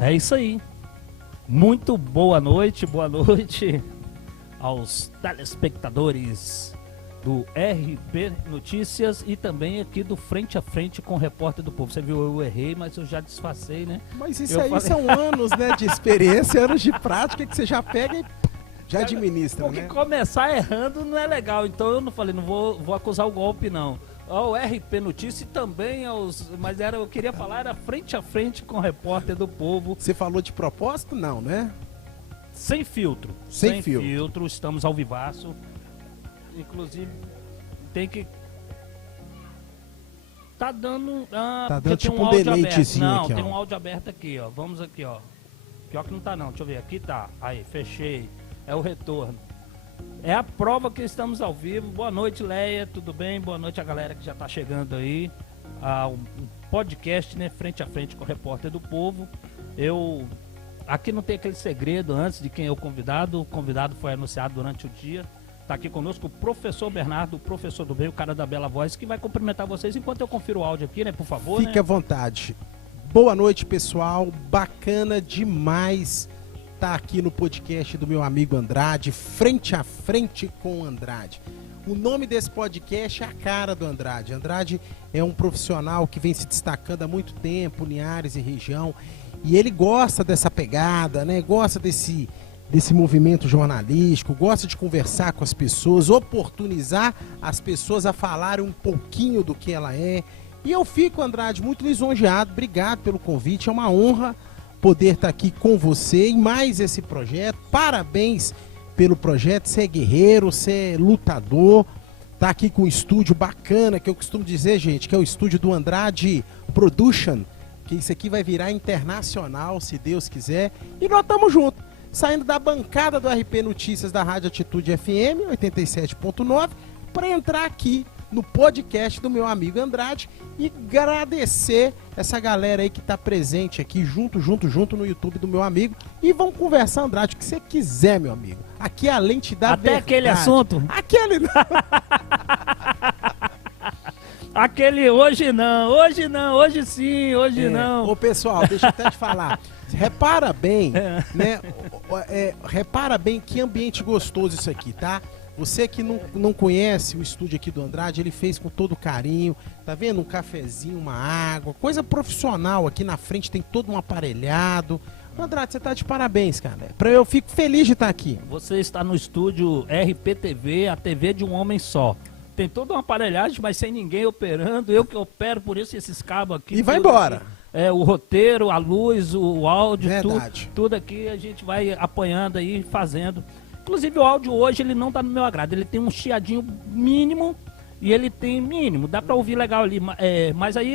É isso aí. Muito boa noite aos telespectadores do RP Notícias e também aqui do Frente a Frente com o Repórter do Povo. Você viu, eu errei, mas eu já disfarcei, né? Mas isso aí são anos, né, de experiência, anos de prática que você já pega e já administra, porque né? Porque começar errando não é legal, então eu não falei, não vou acusar o golpe, não. Ao RP Notícias e também mas eu queria falar, era Frente a Frente com o Repórter do Povo. Você falou de propósito? Não, né? Sem filtro. Sem filtro. Estamos ao vivaço. Inclusive, tem que... Tá dando... tá dando tipo um deleitezinho aqui, ó. Não, tem ó. um áudio aberto aqui, ó. Vamos aqui, ó. Pior que não tá, não. Deixa eu ver. Aqui tá. Aí, fechei. É o retorno. É a prova que estamos ao vivo. Boa noite, Leia. Tudo bem? Boa noite a galera que já tá chegando aí. Um podcast, né? Frente a Frente com o Repórter do Povo. Aqui não tem aquele segredo antes de quem é o convidado. O convidado foi anunciado durante o dia. Está aqui conosco o professor Bernardo, o professor do meio, o cara da bela voz, que vai cumprimentar vocês enquanto eu confiro o áudio aqui, né? Por favor, Fique à vontade. Boa noite, pessoal. Bacana demais estar aqui no podcast do meu amigo Andrade, Frente a Frente com o Andrade. O nome desse podcast é a cara do Andrade. Andrade é um profissional que vem se destacando há muito tempo, Linhares e região, e ele gosta dessa pegada, né? Gosta desse movimento jornalístico, gosta de conversar com as pessoas, oportunizar as pessoas a falarem um pouquinho do que ela é. E eu fico, Andrade, muito lisonjeado. Obrigado pelo convite, é uma honra poder estar aqui com você em mais esse projeto. Parabéns pelo projeto, você é guerreiro, você é lutador. Tá aqui com um estúdio bacana, que eu costumo dizer, gente, que é o estúdio do Andrade Production, que isso aqui vai virar internacional, se Deus quiser. E nós estamos juntos, saindo da bancada do RP Notícias da Rádio Atitude FM 87.9 para entrar aqui no podcast do meu amigo Andrade e agradecer essa galera aí que tá presente aqui junto no YouTube do meu amigo, e vamos conversar, Andrade, o que você quiser, meu amigo. Aqui é a lente da até verdade. Aquele assunto. Aquele hoje não, hoje sim, hoje não. Ô pessoal, deixa eu até te falar. Repara bem, né? Repara bem que ambiente gostoso isso aqui, tá? Você que não conhece o estúdio aqui do Andrade, ele fez com todo carinho, tá vendo? Um cafezinho, uma água, coisa profissional. Aqui na frente tem todo um aparelhado. Andrade, você tá de parabéns, cara. Eu fico feliz de estar aqui. Você está no estúdio RPTV, a TV de um homem só. Tem toda uma aparelhagem, mas sem ninguém operando. Eu que opero, por isso esses cabos aqui. E vai embora. O roteiro, a luz, o áudio, verdade. Tudo aqui a gente vai apanhando aí, fazendo. Inclusive o áudio hoje ele não tá no meu agrado, ele tem um chiadinho mínimo e ele tem mínimo, dá pra ouvir legal ali, mas aí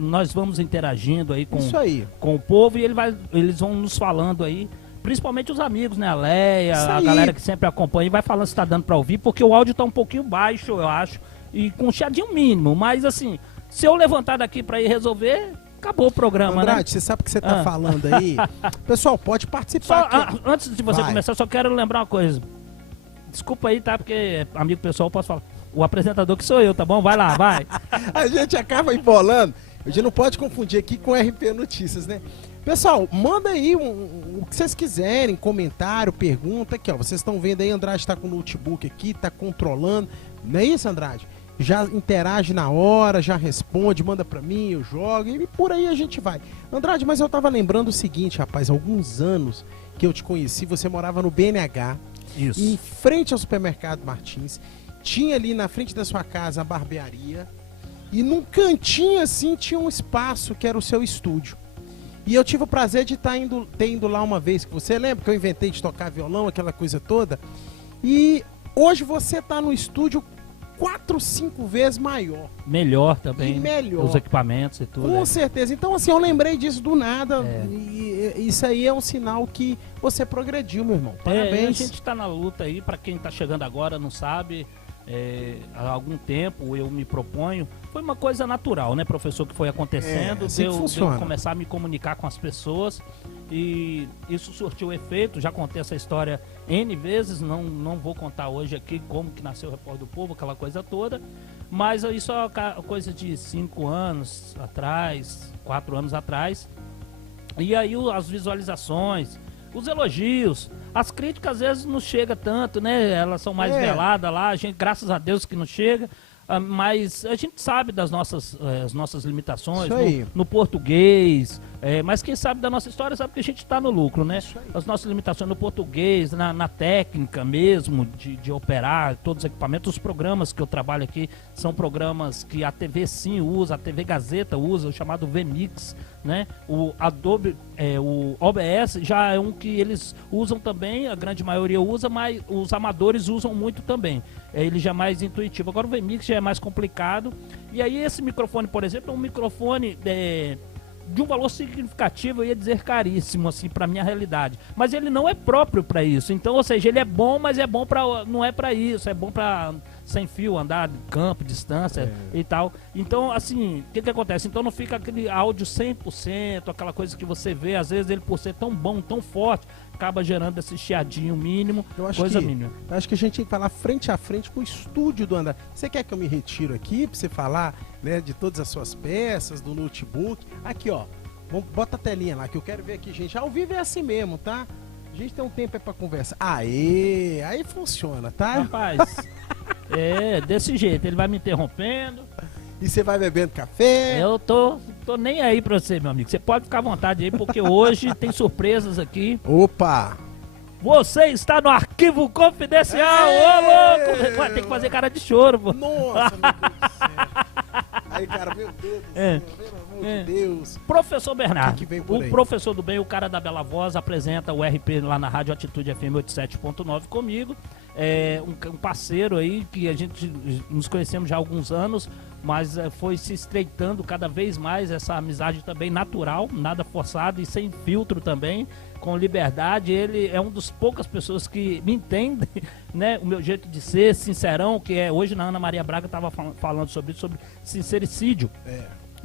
nós vamos interagindo aí com o povo e eles vão nos falando aí, principalmente os amigos, né, a Leia, a galera que sempre acompanha e vai falando se tá dando pra ouvir, porque o áudio tá um pouquinho baixo, eu acho, e com um chiadinho mínimo, mas assim, se eu levantar daqui pra ir resolver... Acabou o programa, Andrade, né? Você sabe o que você tá falando aí? Pessoal, pode participar. Antes de você começar, só quero lembrar uma coisa. Desculpa aí, tá? Porque, amigo pessoal, eu posso falar. O apresentador que sou eu, tá bom? Vai lá, vai. A gente acaba embolando. A gente não pode confundir aqui com RP Notícias, né? Pessoal, manda aí o que vocês quiserem, comentário, pergunta. Aqui, ó, vocês estão vendo aí, Andrade tá com o notebook aqui, tá controlando. Não é isso, Andrade? Já interage na hora, já responde, manda pra mim, eu jogo e por aí a gente vai. Andrade, mas eu tava lembrando o seguinte, rapaz, alguns anos que eu te conheci, você morava no BNH, isso. Em frente ao supermercado Martins, tinha ali na frente da sua casa a barbearia e num cantinho assim tinha um espaço que era o seu estúdio. E eu tive o prazer de ter indo lá uma vez, que você lembra que eu inventei de tocar violão, aquela coisa toda, e hoje você tá no estúdio 4, 5 vezes maior. Melhor também. E melhor. Os equipamentos e tudo. Com certeza. Então, assim, eu lembrei disso do nada. E isso aí é um sinal que você progrediu, meu irmão. Parabéns. A gente tá na luta aí, pra quem tá chegando agora, não sabe. Há algum tempo eu me proponho. Foi uma coisa natural, né, professor, que foi acontecendo. Assim deu começar a me comunicar com as pessoas. E isso surtiu efeito. Já contei essa história N vezes. Não vou contar hoje aqui como que nasceu o Repórter do Povo, aquela coisa toda. Mas isso é coisa de 5 anos atrás, 4 anos atrás. E aí as visualizações, os elogios, as críticas às vezes não chega tanto, né? Elas são mais veladas lá, a gente, graças a Deus que não chega. Mas a gente sabe das as nossas limitações no português, mas quem sabe da nossa história sabe que a gente está no lucro, né? As nossas limitações no português, na técnica mesmo de operar todos os equipamentos. Os programas que eu trabalho aqui são programas que a TV Sim usa, a TV Gazeta usa, o chamado VMix, né? O Adobe, o OBS já é um que eles usam também, a grande maioria usa, mas os amadores usam muito também. Ele já é mais intuitivo. Agora o VMix já é mais complicado. E aí esse microfone, por exemplo, é um microfone de um valor significativo, eu ia dizer caríssimo, assim, para minha realidade. Mas ele não é próprio para isso. Então, ou seja, ele é bom, mas é bom para não é para isso. É bom para sem fio, andar de campo, distância e tal. Então, assim, o que acontece? Então não fica aquele áudio 100%, aquela coisa que você vê, às vezes ele por ser tão bom, tão forte, acaba gerando esse chiadinho mínimo, coisa mínima. Eu acho que a gente tem que falar frente a frente com o estúdio do Andrade. Você quer que eu me retiro aqui pra você falar, né, de todas as suas peças, do notebook? Aqui, ó, bota a telinha lá que eu quero ver aqui, gente. Ao vivo é assim mesmo, tá? A gente tem um tempo aí pra conversa. Aí funciona, tá? Rapaz, desse jeito, ele vai me interrompendo. E você vai bebendo café? Eu tô nem aí pra você, meu amigo. Você pode ficar à vontade aí, porque hoje tem surpresas aqui. Opa! Você está no arquivo confidencial, ô louco! Vai ter que fazer cara de choro, pô. Nossa, meu Deus do céu. Aí, cara, meu Deus do céu, pelo amor de Deus. Professor Bernardo, que vem por aí? Professor do bem, o cara da Bela Voz, apresenta o RP lá na Rádio Atitude FM 87.9 comigo. Um parceiro aí que a gente nos conhecemos já há alguns anos, mas foi se estreitando cada vez mais essa amizade também natural, nada forçado e sem filtro também, com liberdade. Ele é um dos poucas pessoas que me entendem, né? O meu jeito de ser, sincerão, que hoje na Ana Maria Braga estava falando sobre sincericídio.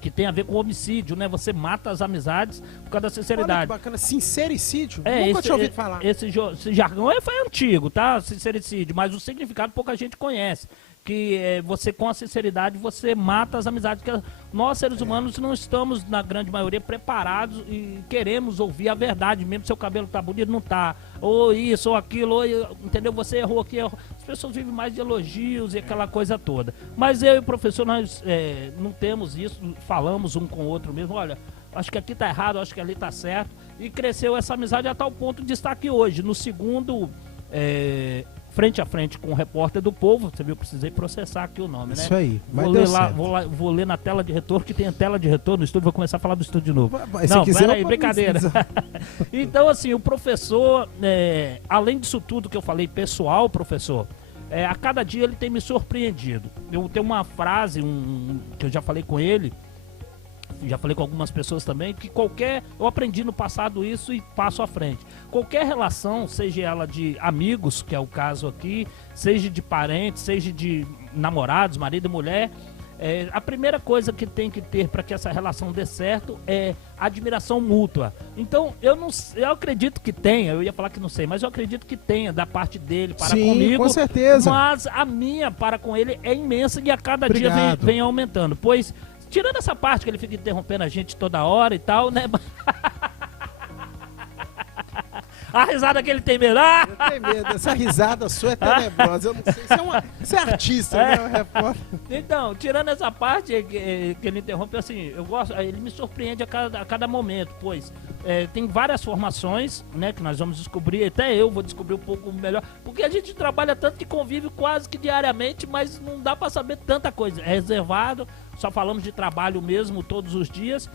Que tem a ver com homicídio, né? Você mata as amizades por causa da sinceridade. Olha que bacana, sincericídio? Nunca tinha ouvido falar. Esse jargão foi antigo, tá? Sincericídio, mas o significado pouca gente conhece. Que você, com a sinceridade, você mata as amizades. Que nós, seres humanos, não estamos, na grande maioria, preparados e queremos ouvir a verdade. Mesmo seu cabelo tá bonito, não tá. Ou isso, ou aquilo, entendeu? Você errou aqui, errou. As pessoas vivem mais de elogios e aquela coisa toda. Mas eu e o professor, nós não temos isso, falamos um com o outro mesmo. Olha, acho que aqui tá errado, acho que ali tá certo. E cresceu essa amizade a tal ponto de estar aqui hoje, no segundo... frente a frente com o Repórter do Povo. Você viu, precisei processar aqui o nome, né? Isso aí. Vou ler na tela de retorno, que tem a tela de retorno no estúdio, vou começar a falar do estúdio de novo. Não, peraí, brincadeira. Então, assim, o professor, além disso tudo que eu falei, pessoal, professor, a cada dia ele tem me surpreendido. Eu tenho uma frase que eu já falei com ele, já falei com algumas pessoas também, que eu aprendi no passado isso e passo à frente. Qualquer relação, seja ela de amigos, que é o caso aqui, seja de parentes, seja de namorados, marido e mulher, a primeira coisa que tem que ter para que essa relação dê certo é admiração mútua. Então, eu acredito que tenha, eu ia falar que não sei, mas eu acredito que tenha da parte dele para comigo. Com certeza. Mas a minha para com ele é imensa e a cada dia vem aumentando. Pois, tirando essa parte que ele fica interrompendo a gente toda hora e tal, né? A risada que ele tem medo. Eu tenho medo. Essa risada sua é tenebrosa. Eu não sei. Você é artista, né? Repórter. Então, tirando essa parte que ele interrompe, assim, eu gosto. Ele me surpreende a cada momento, pois tem várias formações, né? Que nós vamos descobrir. Até eu vou descobrir um pouco melhor. Porque a gente trabalha tanto que convive quase que diariamente, mas não dá pra saber tanta coisa. É reservado, só falamos de trabalho mesmo todos os dias.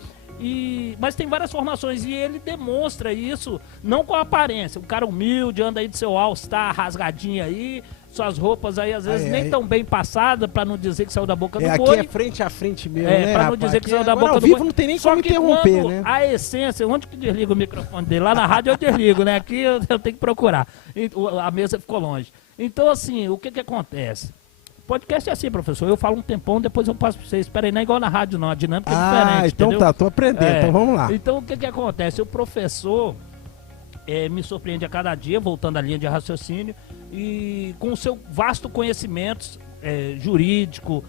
Mas tem várias formações e ele demonstra isso, não com a aparência. Um cara humilde, anda aí de seu All-Star rasgadinho aí, suas roupas aí às vezes nem tão bem passadas, pra não dizer que saiu da boca do boi. Aqui é frente a frente mesmo, né, pra não dizer que saiu da boca do boi. boi. Não tem nem só como interromper, né? A essência, onde que desliga o microfone dele? Lá na rádio eu desligo, né? Aqui eu tenho que procurar. A mesa ficou longe. Então, assim, o que acontece? Podcast é assim, professor. Eu falo um tempão, depois eu passo pra vocês. Espera aí, não é igual na rádio, não. A dinâmica é diferente. Então entendeu? Tá, tô aprendendo. Então vamos lá. Então o que acontece? O professor me surpreende a cada dia, voltando à linha de raciocínio, e com o seu vasto conhecimento jurídico,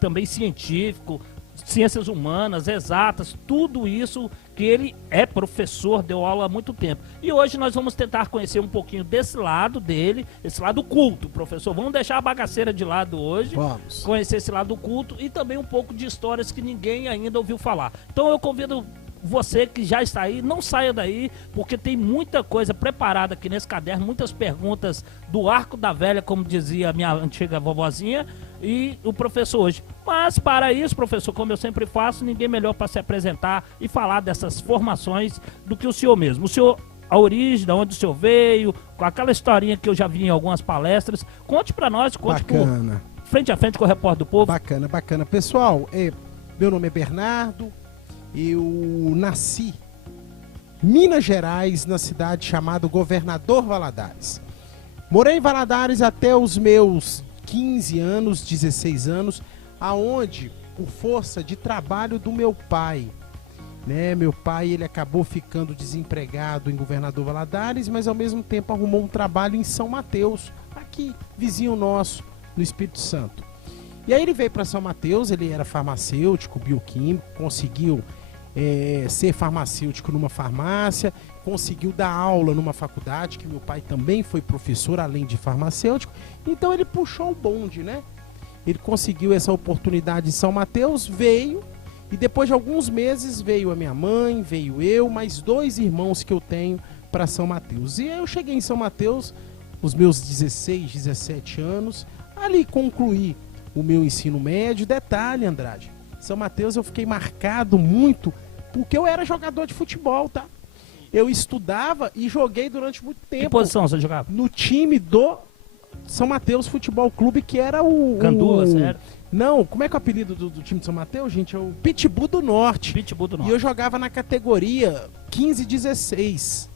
também científico, ciências humanas, exatas, tudo isso que ele é professor, deu aula há muito tempo. E hoje nós vamos tentar conhecer um pouquinho desse lado dele, esse lado culto, professor. Vamos deixar a bagaceira de lado hoje, Vamos conhecer esse lado culto e também um pouco de histórias que ninguém ainda ouviu falar. Então eu convido você que já está aí, não saia daí, porque tem muita coisa preparada aqui nesse caderno, muitas perguntas do arco da velha, como dizia a minha antiga vovozinha, e o professor hoje. Mas para isso, professor, como eu sempre faço, ninguém melhor para se apresentar e falar dessas formações do que o senhor mesmo. O senhor, a origem, de onde o senhor veio, com aquela historinha que eu já vi em algumas palestras, conte para nós, conte bacana. Frente a frente com o Repórter do Povo. Bacana, bacana. Pessoal, meu nome é Bernardo. Eu nasci em Minas Gerais, na cidade chamada Governador Valadares. Morei em Valadares até os meus 15 anos, 16 anos, aonde, por força de trabalho do meu pai, né? Meu pai, ele acabou ficando desempregado em Governador Valadares, mas ao mesmo tempo arrumou um trabalho em São Mateus, aqui, vizinho nosso, no Espírito Santo. E aí ele veio para São Mateus, ele era farmacêutico, bioquímico, conseguiu ser farmacêutico numa farmácia, conseguiu dar aula numa faculdade, que meu pai também foi professor, além de farmacêutico, então ele puxou o bonde, né? Ele conseguiu essa oportunidade em São Mateus, veio, e depois de alguns meses veio a minha mãe, veio eu, mais 2 irmãos que eu tenho para São Mateus. E eu cheguei em São Mateus, os meus 16, 17 anos, ali concluí o meu ensino médio. Detalhe, Andrade, São Mateus eu fiquei marcado muito porque eu era jogador de futebol, tá? Eu estudava e joguei durante muito tempo. Que posição você jogava? No time do São Mateus Futebol Clube, que era o... Gandula, sério? Não, como é que é o apelido do time de São Mateus, gente? É o Pitbull do Norte. Pitbull do Norte. E eu jogava na categoria 15, 16.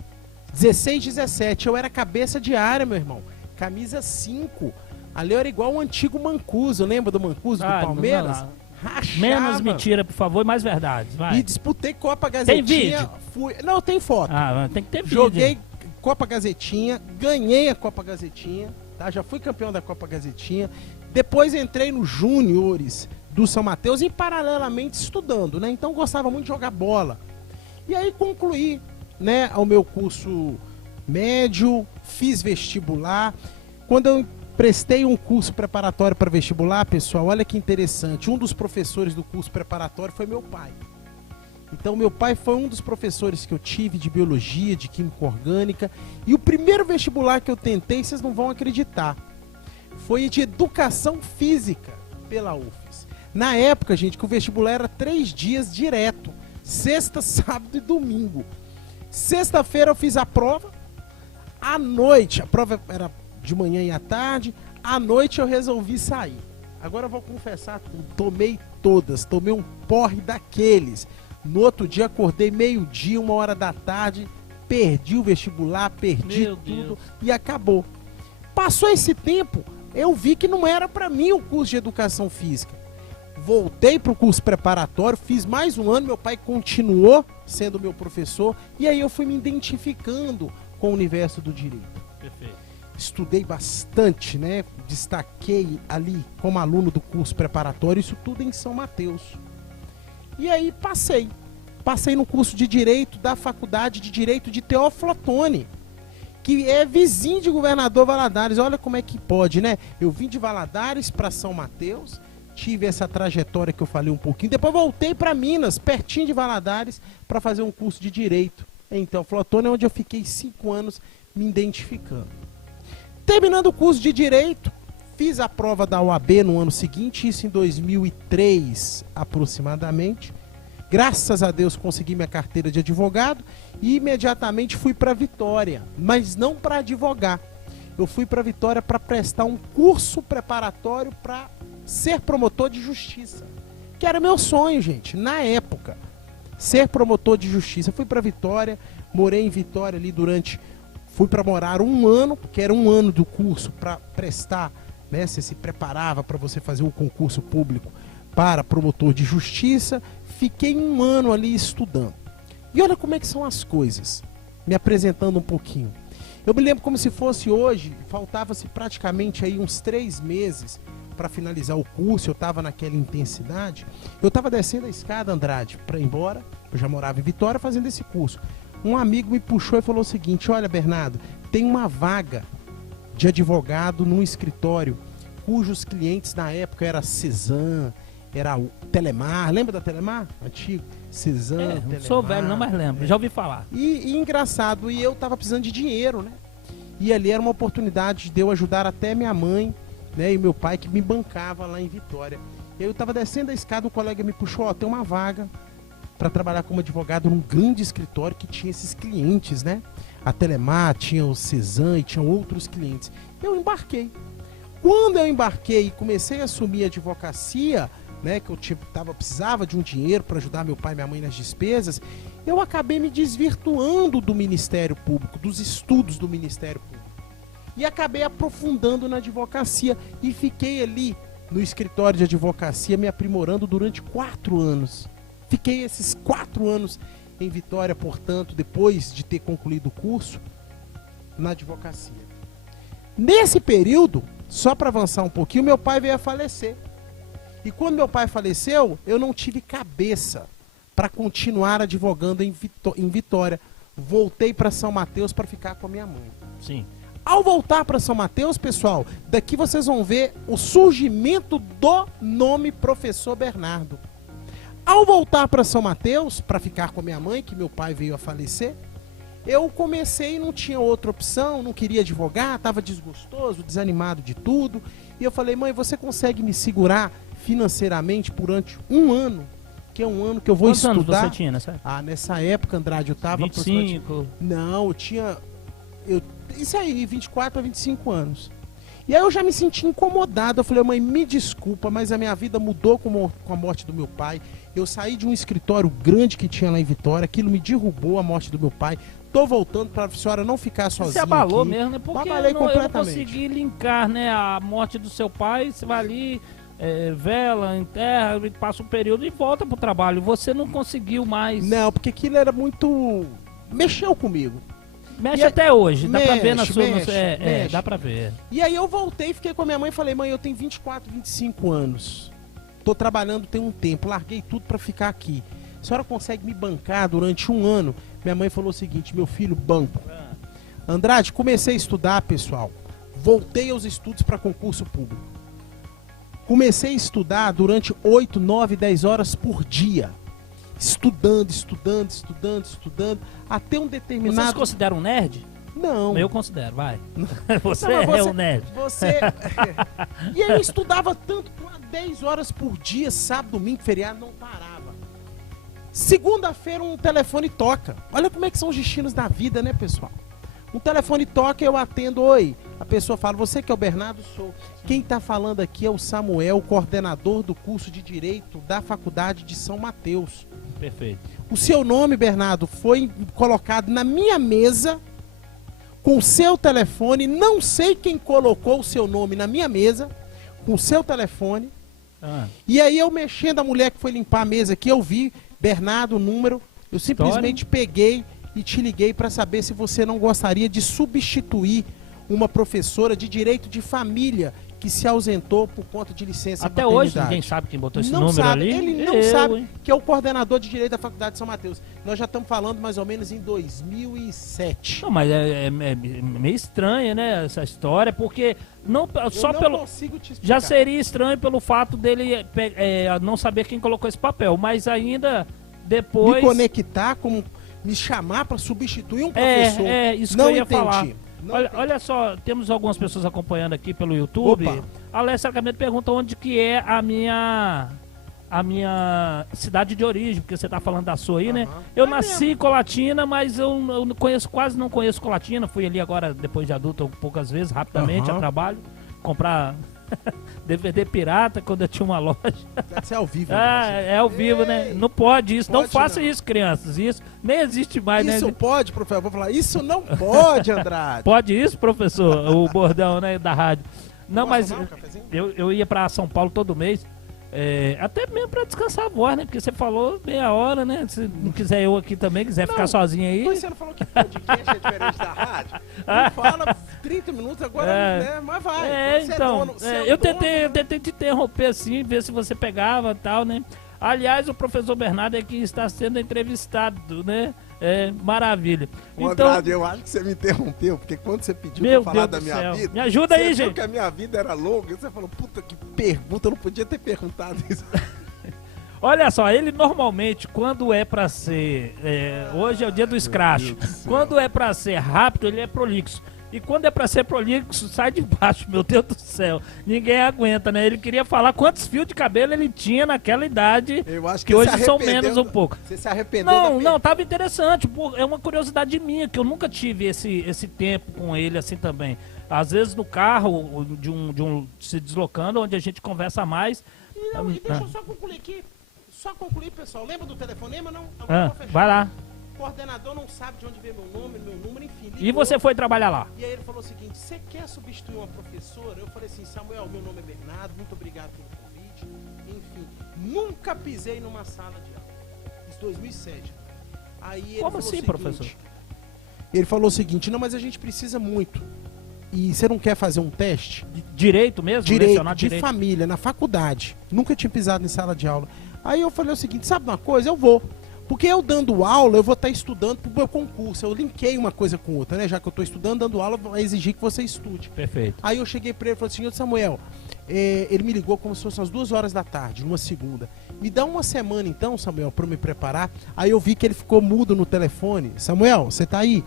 16, 17. Eu era cabeça de área, meu irmão. Camisa 5. Ali eu era igual o antigo Mancuso. Lembra do Mancuso do Palmeiras? Não. Rachava. Menos mentira, por favor, e mais verdade. Vai. E disputei Copa Gazetinha. Tem vídeo? Não, tem foto. Tem que ter vídeo. Joguei Copa Gazetinha, ganhei a Copa Gazetinha, tá? Já fui campeão da Copa Gazetinha. Depois entrei nos júniores do São Mateus e paralelamente estudando, né? Então gostava muito de jogar bola. E aí concluí, né, o meu curso médio, fiz vestibular. Quando eu prestei um curso preparatório para vestibular, pessoal, olha que interessante. Um dos professores do curso preparatório foi meu pai. Então, meu pai foi um dos professores que eu tive de biologia, de química orgânica. E o primeiro vestibular que eu tentei, vocês não vão acreditar, foi de educação física pela UFES. Na época, gente, que o vestibular era 3 dias direto. Sexta, sábado e domingo. Sexta-feira eu fiz a prova. À noite, a prova era de manhã e à tarde. À noite eu resolvi sair. Agora eu vou confessar tudo. Tomei todas. Tomei um porre daqueles. No outro dia acordei meio-dia, 1h da tarde. Perdi o vestibular, perdi Meu tudo. Deus. E acabou. Passou esse tempo, eu vi que não era para mim o curso de educação física. Voltei para o curso preparatório, fiz mais um ano, meu pai continuou sendo meu professor. E aí eu fui me identificando com o universo do direito. Perfeito. Estudei bastante, né? Destaquei ali como aluno do curso preparatório, isso tudo em São Mateus. E aí passei no curso de Direito da Faculdade de Direito de Teófilo Otoni, que é vizinho de Governador Valadares. Olha como é que pode, né? Eu vim de Valadares para São Mateus, tive essa trajetória que eu falei um pouquinho, depois voltei para Minas, pertinho de Valadares, para fazer um curso de Direito em Teófilo Otoni, onde eu fiquei 5 anos me identificando. Terminando o curso de Direito, fiz a prova da OAB no ano seguinte, isso em 2003 aproximadamente. Graças a Deus consegui minha carteira de advogado e imediatamente fui para Vitória, mas não para advogar. Eu fui para Vitória para prestar um curso preparatório para ser promotor de justiça, que era meu sonho, gente, na época, ser promotor de justiça. Fui para Vitória, morei em Vitória ali fui para morar 1 ano, porque era 1 ano do curso para prestar, né? Você se preparava para você fazer um concurso público para promotor de justiça. Fiquei 1 ano ali estudando. E olha como é que são as coisas, me apresentando um pouquinho. Eu me lembro como se fosse hoje, faltava-se praticamente aí uns 3 meses para finalizar o curso, eu estava naquela intensidade, eu estava descendo a escada, Andrade, para ir embora, eu já morava em Vitória fazendo esse curso. Um amigo me puxou e falou o seguinte: olha, Bernardo, tem uma vaga de advogado num escritório cujos clientes na época era Cezan, era o Telemar, lembra da Telemar? Antigo? Cezan, Telemar. Sou velho, não mais lembro, já ouvi falar. E engraçado, e eu tava precisando de dinheiro, né? E ali era uma oportunidade de eu ajudar até minha mãe, né, e meu pai que me bancava lá em Vitória. Eu tava descendo a escada, o colega me puxou, ó, tem uma vaga para trabalhar como advogado num grande escritório que tinha esses clientes, né? A Telemar, tinha o Cezan e tinha outros clientes. Eu embarquei. Quando eu embarquei e comecei a assumir a advocacia, né, que eu precisava de um dinheiro para ajudar meu pai e minha mãe nas despesas, eu acabei me desvirtuando do Ministério Público, dos estudos do Ministério Público. E acabei aprofundando na advocacia e fiquei ali no escritório de advocacia me aprimorando durante 4 anos. Fiquei esses 4 anos em Vitória, portanto, depois de ter concluído o curso, na advocacia. Nesse período, só para avançar um pouquinho, meu pai veio a falecer. E quando meu pai faleceu, eu não tive cabeça para continuar advogando em Vitória. Voltei para São Mateus para ficar com a minha mãe. Sim. Ao voltar para São Mateus, pessoal, daqui vocês vão ver o surgimento do nome Professor Bernardo. Ao voltar para São Mateus, para ficar com a minha mãe, que meu pai veio a falecer, eu comecei e não tinha outra opção, não queria advogar, estava desgostoso, desanimado de tudo. E eu falei: mãe, você consegue me segurar financeiramente durante um ano? Que é um ano que eu vou Quantos estudar. Quantos anos você tinha nessa época? Ah, nessa época, Andrade, eu estava... 25? Não, eu tinha... Isso aí, 24 a 25 anos. E aí eu já me senti incomodado. Eu falei: mãe, me desculpa, mas a minha vida mudou com a morte do meu pai. Eu saí de um escritório grande que tinha lá em Vitória, aquilo me derrubou, a morte do meu pai. Tô voltando para a senhora não ficar sozinha. Você abalou aqui. mesmo, né? Porque Abalei completamente. eu não consegui linkar, né, a morte do seu pai. Você vai ali, vela, enterra, passa um período e volta pro trabalho. Você não conseguiu mais. Não, porque aquilo era muito... Mexeu comigo. Mexe até hoje, dá pra ver na sua... mexe. Dá pra ver. E aí eu voltei, fiquei com a minha mãe e falei: mãe, eu tenho 24, 25 anos. Tô trabalhando tem um tempo, larguei tudo pra ficar aqui. A senhora consegue me bancar durante um ano? Minha mãe falou o seguinte: meu filho, banco. Andrade, comecei a estudar, pessoal. Voltei aos estudos para concurso público. Comecei a estudar durante 8, 9, 10 horas por dia. Estudando, até um determinado... Você se considera um nerd? Não. Eu considero, vai. Você não, é um nerd. E aí eu estudava tanto, 10 horas por dia, sábado, domingo, feriado, não parava. Segunda-feira um telefone toca. Olha como é que são os destinos da vida, né, pessoal? Um telefone toca, eu atendo: oi. A pessoa fala: você que é o Bernardo? Sou. Quem está falando aqui é o Samuel, coordenador do curso de Direito da Faculdade de São Mateus. Perfeito. O seu nome, Bernardo, foi colocado na minha mesa com o seu telefone. Não sei quem colocou o seu nome na minha mesa com o seu telefone. E aí eu mexendo, a mulher que foi limpar a mesa aqui, eu vi: Bernardo, o número. Eu simplesmente peguei e te liguei para saber se você não gostaria de substituir uma professora de direito de família que se ausentou por conta de licença até maternidade. Hoje ninguém sabe quem botou esse não número sabe, ali. Ele não sabe, que é o coordenador de direito da Faculdade de São Mateus. Nós já estamos falando mais ou menos em 2007. Não, mas é meio estranha, né, essa história, porque consigo te explicar. Já seria estranho pelo fato dele não saber quem colocou esse papel, mas ainda depois... Me conectar com... Me chamar para substituir um professor. Isso não que eu ia entendi. falar. Olha só, temos algumas pessoas acompanhando aqui pelo YouTube. Opa. A Alessia Argamento pergunta onde que é a minha cidade de origem, porque você tá falando da sua aí, né? Eu nasci em Colatina, mas eu não conheço, quase não conheço Colatina. Fui ali agora, depois de adulto, poucas vezes, rapidamente, a trabalho, comprar DVD pirata quando eu tinha uma loja. Deve ser ao vivo. É ao vivo, né? Não pode isso. Não faça isso, crianças. Isso nem existe mais, né? Isso pode, professor? Eu vou falar: isso não pode, Andrade. Pode isso, professor? O bordão, né, da rádio. Não, mas um eu ia pra São Paulo todo mês. Até mesmo pra descansar a voz, né? Porque você falou meia hora, né? Se não quiser eu aqui também, quiser ficar sozinho aí. Mas você não falou que podcast é diferente da rádio? Não fala 30 minutos agora, né? Mas vai. Então, eu tentei te interromper assim, ver se você pegava e tal, né? Aliás, o professor Bernardo é que está sendo entrevistado, né? Maravilha. Então, Andrade, eu acho que você me interrompeu, porque quando você pediu pra falar da minha vida... Me ajuda aí, gente. Você viu que a minha vida era longa, e você falou, puta, que pergunta, eu não podia ter perguntado isso. Olha só, ele normalmente, quando é pra ser... hoje é o dia do scratch. Quando é pra ser rápido, ele é prolixo. E quando é pra ser prolixo, sai de baixo, meu Deus do céu. Ninguém aguenta, né? Ele queria falar quantos fios de cabelo ele tinha naquela idade, eu acho que hoje são menos um pouco. Você se arrependeu? Não, tava interessante. É uma curiosidade minha, que eu nunca tive esse tempo com ele assim também. Às vezes no carro, se deslocando, onde a gente conversa mais... Não, e deixa eu só concluir aqui. Só concluir, pessoal. Lembra do telefonema, não? Vai lá. O coordenador não sabe de onde veio meu nome, meu número, enfim. Ligou. E você foi trabalhar lá? E aí ele falou o seguinte, você quer substituir uma professora? Eu falei assim, Samuel, meu nome é Bernardo, muito obrigado pelo convite. Enfim, nunca pisei numa sala de aula. Isso 2007. Aí ele Como assim, professor? Ele falou o seguinte, não, mas a gente precisa muito. E você não quer fazer um teste? Direito mesmo? Direito. Família, na faculdade. Nunca tinha pisado em sala de aula. Aí eu falei o seguinte, sabe uma coisa? Eu vou. Porque eu dando aula, eu vou estar estudando pro meu concurso. Eu linkei uma coisa com outra, né? Já que eu estou estudando, dando aula, vai exigir que você estude. Perfeito. Aí eu cheguei para ele e falei assim, Samuel, ele me ligou como se fosse às 2 horas da tarde, numa segunda. Me dá uma semana então, Samuel, para eu me preparar. Aí eu vi que ele ficou mudo no telefone. Samuel, você tá aí?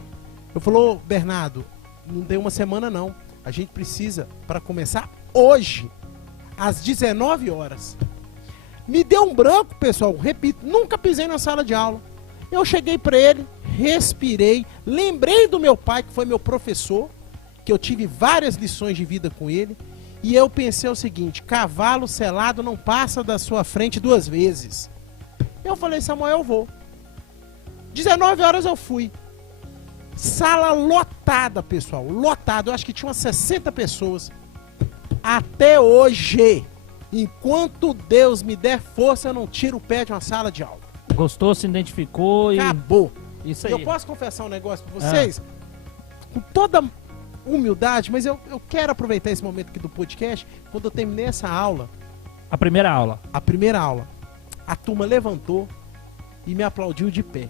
Eu falou, Bernardo, não deu uma semana não. A gente precisa para começar hoje, às 19 horas. Me deu um branco, pessoal, repito, nunca pisei na sala de aula. Eu cheguei para ele, respirei, lembrei do meu pai, que foi meu professor, que eu tive várias lições de vida com ele, e eu pensei o seguinte, cavalo selado não passa da sua frente 2 vezes. Eu falei, Samuel, eu vou. 19 horas eu fui. Sala lotada, pessoal, lotada, eu acho que tinha umas 60 pessoas. Até hoje... Enquanto Deus me der força, eu não tiro o pé de uma sala de aula. Gostou, se identificou e... Acabou. Isso aí. Eu posso confessar um negócio pra vocês? Com toda humildade, mas eu quero aproveitar esse momento aqui do podcast. Quando eu terminei essa aula... A primeira aula. A turma levantou e me aplaudiu de pé.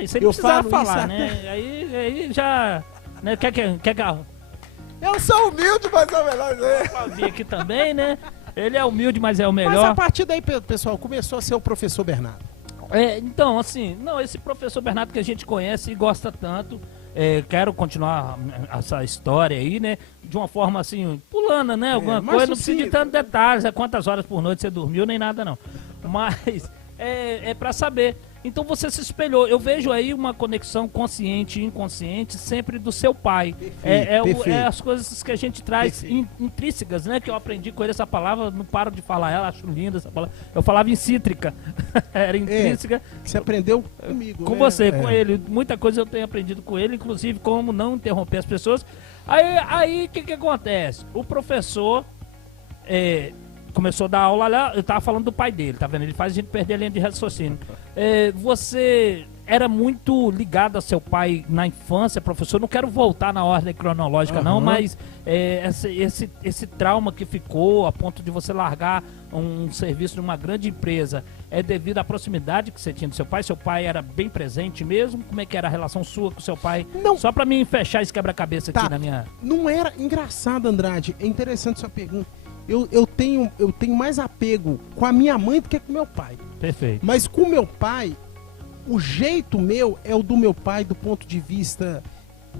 Isso aí não precisava falar, né? Aí já... Né? Quer que... Eu sou humilde, mas é o melhor. Eu aplaudi aqui também, né? Ele é humilde, mas é o melhor. Mas a partir daí, pessoal, começou a ser o professor Bernardo. Então, assim, esse professor Bernardo que a gente conhece e gosta tanto, quero continuar essa história aí, né? De uma forma assim, pulando, né? Alguma coisa, não precisa de tantos detalhes, quantas horas por noite você dormiu, nem nada não. Mas é pra saber. Então você se espelhou. Eu vejo aí uma conexão consciente e inconsciente sempre do seu pai. Perfeito. É as coisas que a gente traz intrínsecas, né? Que eu aprendi com ele essa palavra, não paro de falar ela, acho linda essa palavra. Eu falava incítrica, era intrínseca. Você aprendeu comigo, com você, com ele. Muita coisa eu tenho aprendido com ele, inclusive como não interromper as pessoas. Aí o que acontece? O professor... começou a dar aula lá, eu tava falando do pai dele, tá vendo? Ele faz a gente perder a linha de raciocínio. Você era muito ligado a seu pai na infância, professor? Não quero voltar na ordem cronológica não, mas esse trauma que ficou a ponto de você largar um serviço de uma grande empresa é devido à proximidade que você tinha do seu pai? Seu pai era bem presente mesmo? Como é que era a relação sua com seu pai? Não. Só pra mim fechar esse quebra-cabeça aqui na minha... Não era engraçado, Andrade, é interessante sua pergunta. Eu tenho mais apego com a minha mãe do que com meu pai. Perfeito. Mas com meu pai, o jeito meu é o do meu pai do ponto de vista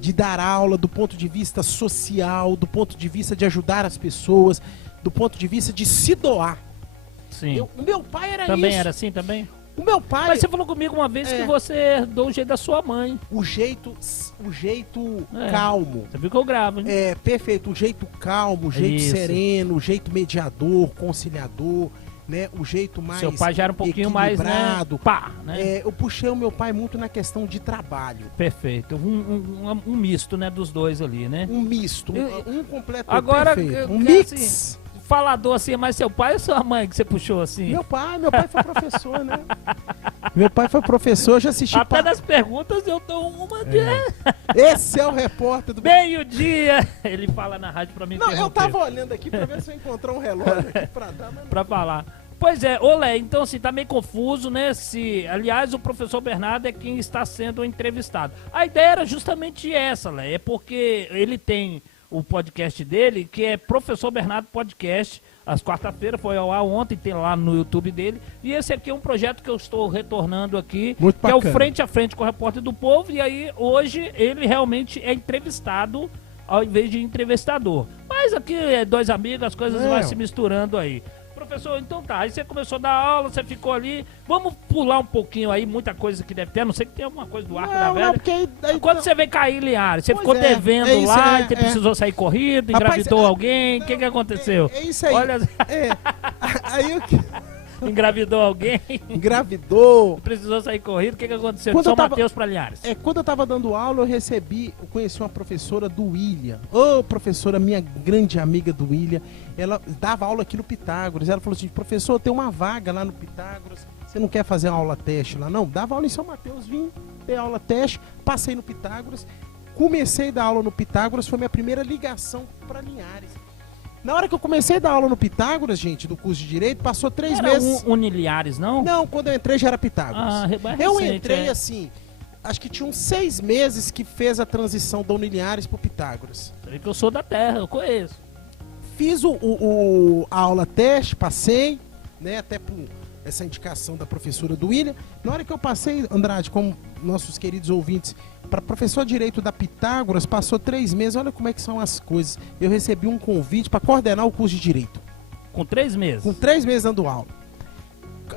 de dar aula, do ponto de vista social, do ponto de vista de ajudar as pessoas, do ponto de vista de se doar. Sim. O meu pai era também isso. Era assim também? O meu pai... Mas você falou comigo uma vez que você herdou o jeito da sua mãe. O jeito calmo. Você viu que eu gravo, né? Perfeito. O jeito calmo, o jeito sereno, o jeito mediador, conciliador, né? O jeito mais seu pai já era um pouquinho mais, né? Pá, né? Eu puxei o meu pai muito na questão de trabalho. Perfeito. Um misto, né, dos dois ali, né? Um misto. Um completo agora, perfeito. Um mix. Assim, falador assim, é mais seu pai ou sua mãe que você puxou assim? Meu pai foi professor, né? Meu pai foi professor, já assisti... Até das perguntas eu dou uma de... Esse é o repórter do... Meio-dia! Ele fala na rádio pra mim. Não, eu tava olhando aqui pra ver se eu encontrar um relógio aqui pra dar, mas... Pra falar. Pois é, olé, então assim, tá meio confuso, né? Aliás, o professor Bernardo é quem está sendo entrevistado. A ideia era justamente essa, Lé, é porque ele tem o podcast dele, que é Professor Bernardo Podcast, às quarta-feiras, foi ao ar ontem, tem lá no YouTube dele, e esse aqui é um projeto que eu estou retornando aqui, muito que bacana. é o Frente a Frente com o Repórter do Povo, e aí hoje ele realmente é entrevistado ao invés de entrevistador. Mas aqui é dois amigos, as coisas vão se misturando aí. Professor, então tá, aí você começou a dar aula, você ficou ali, vamos pular um pouquinho aí, muita coisa que deve ter, a não sei que tem alguma coisa do Arco da Velha. Não, porque aí, quando você veio cair em Linhares, você pois ficou devendo lá, e você precisou sair corrido, engravidou alguém, o que aconteceu? É isso aí. Olha, aí eu... Engravidou alguém? Engravidou. Precisou sair corrido, o que aconteceu? Quando de São tava... Mateus para Linhares. Quando eu tava dando aula, eu conheci uma professora do William. Professora, minha grande amiga do William. Ela dava aula aqui no Pitágoras. Ela falou assim, professor, tem uma vaga lá no Pitágoras. Você não quer fazer uma aula teste lá? Não, dava aula em São Mateus, vim, dei aula teste, passei no Pitágoras. Comecei a dar aula no Pitágoras, foi minha primeira ligação para Linhares. Na hora que eu comecei a dar aula no Pitágoras, gente, do curso de Direito, passou 3 meses... Uniliares, não? Não, quando eu entrei já era Pitágoras. Eu entrei assim, acho que tinha uns 6 meses que fez a transição da Uniliares pro Pitágoras. Sei que eu sou da terra, eu conheço. Fiz a aula teste, passei, né, até por essa indicação da professora do William. Na hora que eu passei, Andrade, como nossos queridos ouvintes, para professor de Direito da Pitágoras, passou 3 meses, olha como é que são as coisas. Eu recebi um convite para coordenar o curso de Direito. Com 3 meses? Com 3 meses dando aula.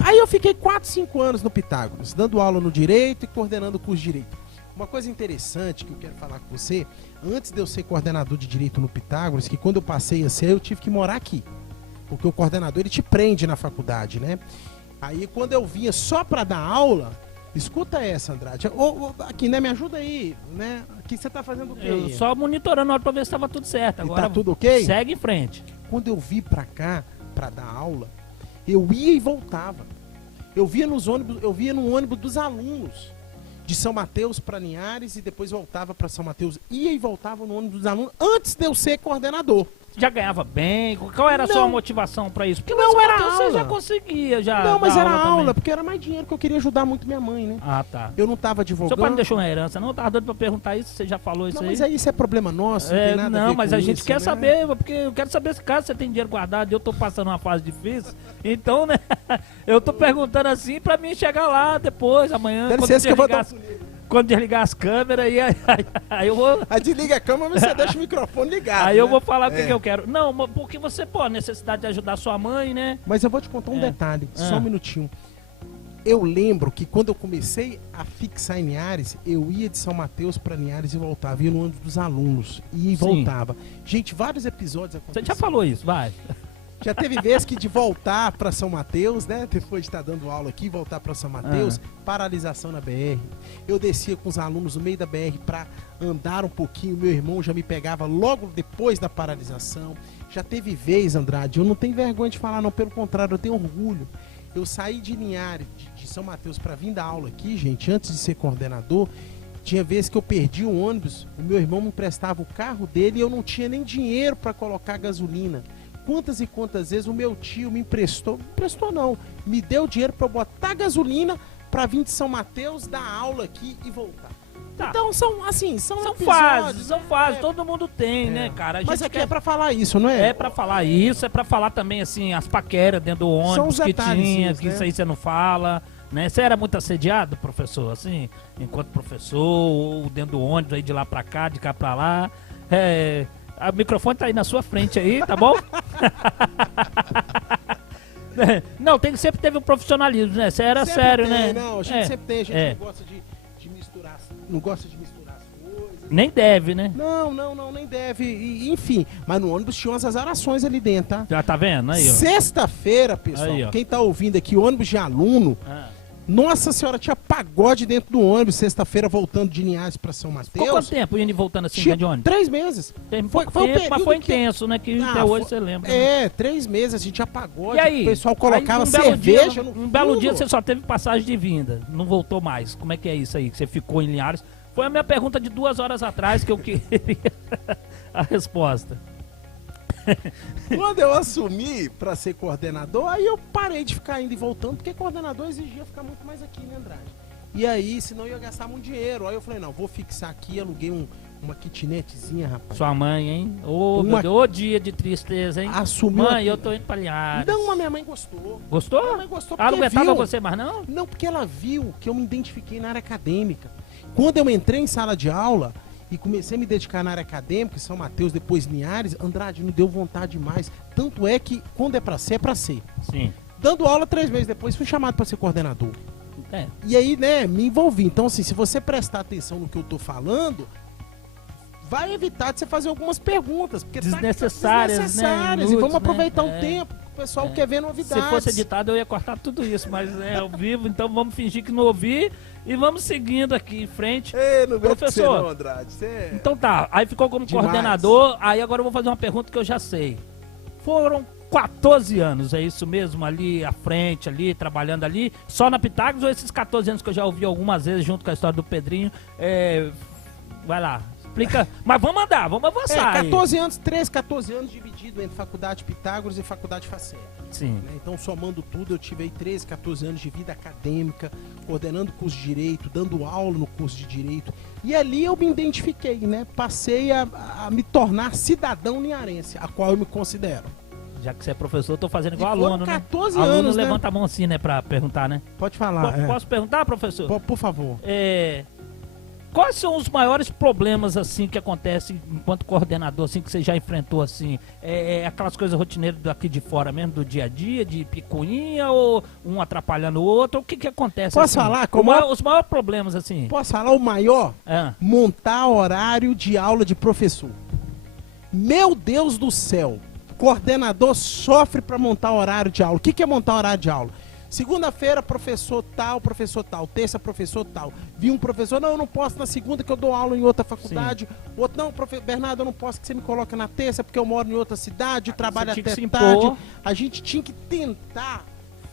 Aí eu fiquei 4, 5 anos no Pitágoras, dando aula no Direito e coordenando o curso de Direito. Uma coisa interessante que eu quero falar com você, antes de eu ser coordenador de Direito no Pitágoras, que quando eu passei a ser, eu tive que morar aqui. Porque o coordenador, ele te prende na faculdade, né? Aí quando eu vinha só para dar aula... Escuta essa, Andrade. Aqui, né? Me ajuda aí, né? Aqui você tá fazendo o quê? Eu só monitorando a hora pra ver se tava tudo certo. Agora tá tudo ok? Segue em frente. Quando eu vi pra cá, pra dar aula, eu ia e voltava. Eu via no ônibus dos alunos. De São Mateus para Linhares e depois voltava para São Mateus. Ia e voltava no ônibus dos alunos antes de eu ser coordenador. Já ganhava bem? Qual era a sua motivação para isso? Porque não era aula. Você já conseguia, já. Não, mas era aula, também. Porque era mais dinheiro que eu queria ajudar muito minha mãe, né? Ah, tá. Eu não tava divulgando. Seu pai não deixou uma herança, não? Eu tava doido pra perguntar isso, você já falou isso não, aí. Mas aí isso é problema nosso, não tem nada a ver mas com a gente isso, quer né? saber, porque eu quero saber se caso você tem dinheiro guardado e eu tô passando uma fase difícil. Então, né? Eu tô perguntando assim pra mim chegar lá depois, amanhã. Dá licença que eu vou quando desligar as câmeras, aí eu vou... Aí desliga a câmera, mas você deixa o microfone ligado. Aí eu vou falar o que eu quero. Não, porque você, necessidade de ajudar sua mãe, né? Mas eu vou te contar um detalhe, só um minutinho. Eu lembro que quando eu comecei a fixar em Linhares, eu ia de São Mateus para Linhares e voltava. Ia no ônibus dos alunos, ia e voltava. Gente, vários episódios aconteceram. Você já falou isso, vai. Já teve vez que de voltar para São Mateus, né? Depois de estar dando aula aqui, voltar para São Mateus, paralisação na BR. Eu descia com os alunos no meio da BR para andar um pouquinho. Meu irmão já me pegava logo depois da paralisação. Já teve vez, Andrade, eu não tenho vergonha de falar, não. Pelo contrário, eu tenho orgulho. Eu saí de Linhares, de São Mateus, para vir dar aula aqui, gente, antes de ser coordenador. Tinha vezes que eu perdi o ônibus, o meu irmão me emprestava o carro dele e eu não tinha nem dinheiro para colocar gasolina. Quantas e quantas vezes o meu tio me emprestou não, me deu dinheiro para botar gasolina para vir de São Mateus, dar aula aqui e voltar. Tá. Então são fases, todo mundo tem, né, cara? Mas aqui é pra falar isso, não é? É pra falar isso, é pra falar também, assim, as paqueras dentro do ônibus que tinha, que isso aí você não fala, né? Você era muito assediado, professor, assim, enquanto professor, ou dentro do ônibus, aí de lá pra cá, de cá pra lá, o microfone tá aí na sua frente aí, tá bom? Não, sempre teve um profissionalismo, né? Você era sempre sério, tem, né? Não, a gente sempre tem, a gente não gosta de misturar as coisas. Nem deve, né? Não, nem deve. Enfim, mas no ônibus tinha umas azarações ali dentro, tá? Já tá vendo? Aí, ó. Sexta-feira, pessoal, aí, ó. Quem tá ouvindo aqui, ônibus de aluno, Nossa senhora, tinha pagode dentro do ônibus, sexta-feira voltando de Linhares pra São Mateus. Ficou quanto tempo indo e voltando assim, Tinha de ônibus? 3 meses. Tem Foi pouco o tempo, mas período foi que- intenso, né? Que até hoje você lembra. Né? 3 meses, a gente tinha pagode. E aí? O pessoal colocava Aí, um belo cerveja dia, no Um belo fundo. dia você só teve passagem de vinda, não voltou mais. Como é que é isso aí? Que você ficou em Linhares? Foi a minha pergunta de 2 horas atrás que eu queria a resposta. Quando eu assumi pra ser coordenador, aí eu parei de ficar indo e voltando, porque coordenador exigia ficar muito mais aqui, né, Andrade? E aí, senão eu ia gastar muito dinheiro. Aí eu falei, não, vou fixar aqui, aluguei uma kitnetzinha, rapaz. Sua mãe, hein? Ô, Uma- meu Deus, ô dia de tristeza, hein? Assumiu. Mãe, eu tô indo pra Linhares. Não, mas minha mãe gostou. Gostou? Minha mãe gostou Ela não porque aguentava viu. você mais não? Não, porque ela viu que eu me identifiquei na área acadêmica. Quando eu entrei em sala de aula e comecei a me dedicar na área acadêmica, São Mateus, depois Linhares, Andrade, não deu vontade mais. Tanto é que, quando é pra ser, é pra ser. Sim. Dando aula 3 meses depois, fui chamado pra ser coordenador. É. E aí, né, me envolvi. Então, assim, se você prestar atenção no que eu tô falando, vai evitar de você fazer algumas perguntas. Porque Desnecessárias, né? desnecessárias. E Inúteis, vamos aproveitar né? um tempo que o pessoal É. quer ver Se novidades. fosse editado, eu ia cortar tudo isso, mas é ao vivo, então vamos fingir que não ouvi e vamos seguindo aqui em frente. Ei, não vê que você não, Andrade. Então tá, aí ficou como Demais. coordenador, aí agora eu vou fazer uma pergunta que eu já sei. Foram 14 anos, é isso mesmo, ali à frente, ali, trabalhando ali, só na Pitágoras, ou esses 14 anos que eu já ouvi algumas vezes junto com a história do Pedrinho, vai lá, explica, mas vamos andar, vamos avançar. aí. 14 anos, 13, 14 anos dividido entre Faculdade Pitágoras e Faculdade Facel. Sim, Né? Então, somando tudo, eu tive aí 13, 14 anos de vida acadêmica, coordenando curso de Direito, dando aula no curso de Direito. E ali eu me identifiquei, né? Passei a me tornar cidadão linharense, a qual eu me considero. já que você é professor, eu tô fazendo igual E foram aluno, né? 14 Aluno anos, né? levanta a mão assim, né, pra perguntar, né? Pode falar. Posso perguntar, professor? Por favor. Quais são os maiores problemas, assim, que acontecem enquanto coordenador, assim, que você já enfrentou, assim? Aquelas coisas rotineiras daqui de fora mesmo, do dia a dia, de picuinha, ou um atrapalhando o outro? O que que acontece, Posso assim? falar? Os maiores problemas, assim? Posso falar o maior? Ah, Montar horário de aula de professor. Meu Deus do céu. Coordenador sofre para montar horário de aula. O que é montar horário de aula? Segunda-feira, professor tal. Terça, professor tal. Vi um professor, não, eu não posso na segunda que eu dou aula em outra faculdade. Outro, não, Bernardo, eu não posso que você me coloque na terça porque eu moro em outra cidade, eu trabalho tinha que até se tarde. impor. A gente tinha que tentar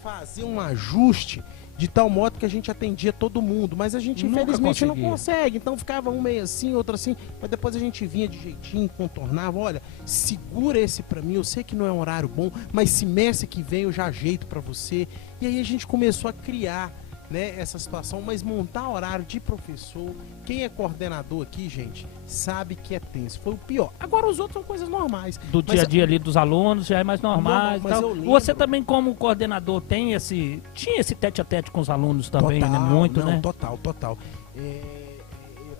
fazer um ajuste de tal modo que a gente atendia todo mundo, mas a gente Nunca infelizmente não conseguia. consegue, então ficava um meio assim, outro assim, mas depois a gente vinha de jeitinho, contornava, olha, segura esse pra mim, eu sei que não é um horário bom, mas semestre que vem eu já ajeito pra você, e aí a gente começou a criar, né, essa situação, mas montar horário de professor, quem é coordenador aqui, gente, sabe que é tenso, foi o pior. Agora os outros são coisas normais. do Mas dia a dia ali dos alunos, já é mais normal. Não, mas eu lembro. Você também, como coordenador, tinha esse tete a tete com os alunos também, né? Muito, não, né? Total.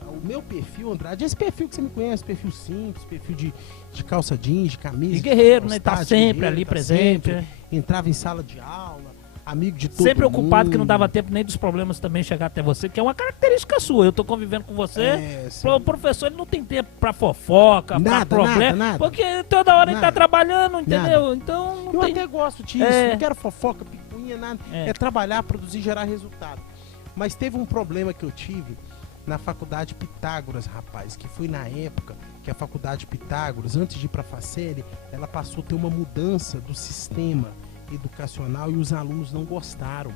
O meu perfil, Andrade, esse perfil que você me conhece, perfil simples, perfil de calça jeans, de camisa. E guerreiro, né? Tá postagem, sempre guerreiro, ali tá presente. sempre, entrava em sala de aula, amigo de todo Sempre ocupado, mundo. que não dava tempo nem dos problemas também chegar até você, que é uma característica sua. Eu tô convivendo com você. Sim. O professor ele não tem tempo pra fofoca, Nada, pra problema. nada. Porque toda hora ele tá Nada. trabalhando, entendeu? Então. Não Eu tem... até gosto disso, É. não quero fofoca, picuinha, nada. É trabalhar, produzir, gerar resultado. Mas teve um problema que eu tive na faculdade Pitágoras, rapaz, que foi na época que a faculdade Pitágoras, antes de ir para a Facere, ela passou a ter uma mudança do sistema educacional e os alunos não gostaram.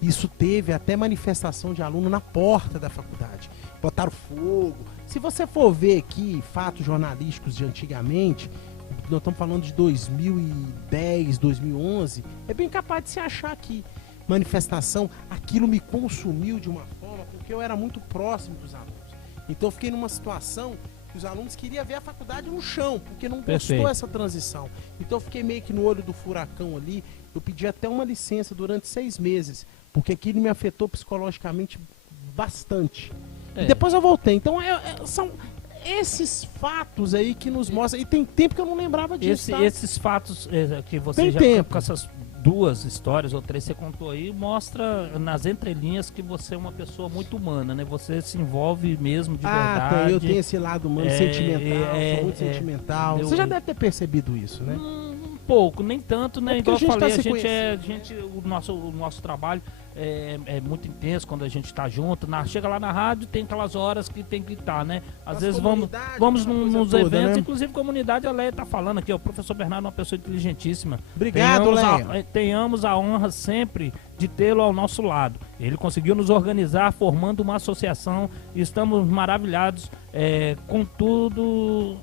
Isso teve até manifestação de aluno na porta da faculdade. Botaram fogo. Se você for ver aqui fatos jornalísticos de antigamente, nós estamos falando de 2010, 2011, é bem capaz de se achar aqui. Manifestação, aquilo me consumiu de uma forma, porque eu era muito próximo dos alunos. Então eu fiquei numa situação que os alunos queriam ver a faculdade no chão, porque não Perfeito. gostou essa transição. Então eu fiquei meio que no olho do furacão ali, eu pedi até uma licença durante 6 meses, porque aquilo me afetou psicologicamente bastante. É. E depois eu voltei. Então são esses fatos aí que nos mostram, e tem tempo que eu não lembrava disso, tá? Esses fatos que você Tem já tempo. com essas 2 histórias ou 3 você contou aí, mostra nas entrelinhas que você é uma pessoa muito humana, né? Você se envolve mesmo de verdade. Eu tenho esse lado humano, sentimental, sou muito sentimental. eu- Você já deve ter percebido isso, né? Um pouco, nem tanto, né? É porque Igual eu a gente falei, tá a se gente conhecendo, o nosso trabalho é muito intenso quando a gente tá junto. Chega lá na rádio, tem aquelas horas que tem que estar, né? Às vezes vamos nos toda, eventos, né? inclusive comunidade, a Leia tá falando aqui, ó, o professor Bernardo é uma pessoa inteligentíssima. Obrigado, Leia. Tenhamos a honra sempre de tê-lo ao nosso lado. Ele conseguiu nos organizar formando uma associação e estamos maravilhados com tudo.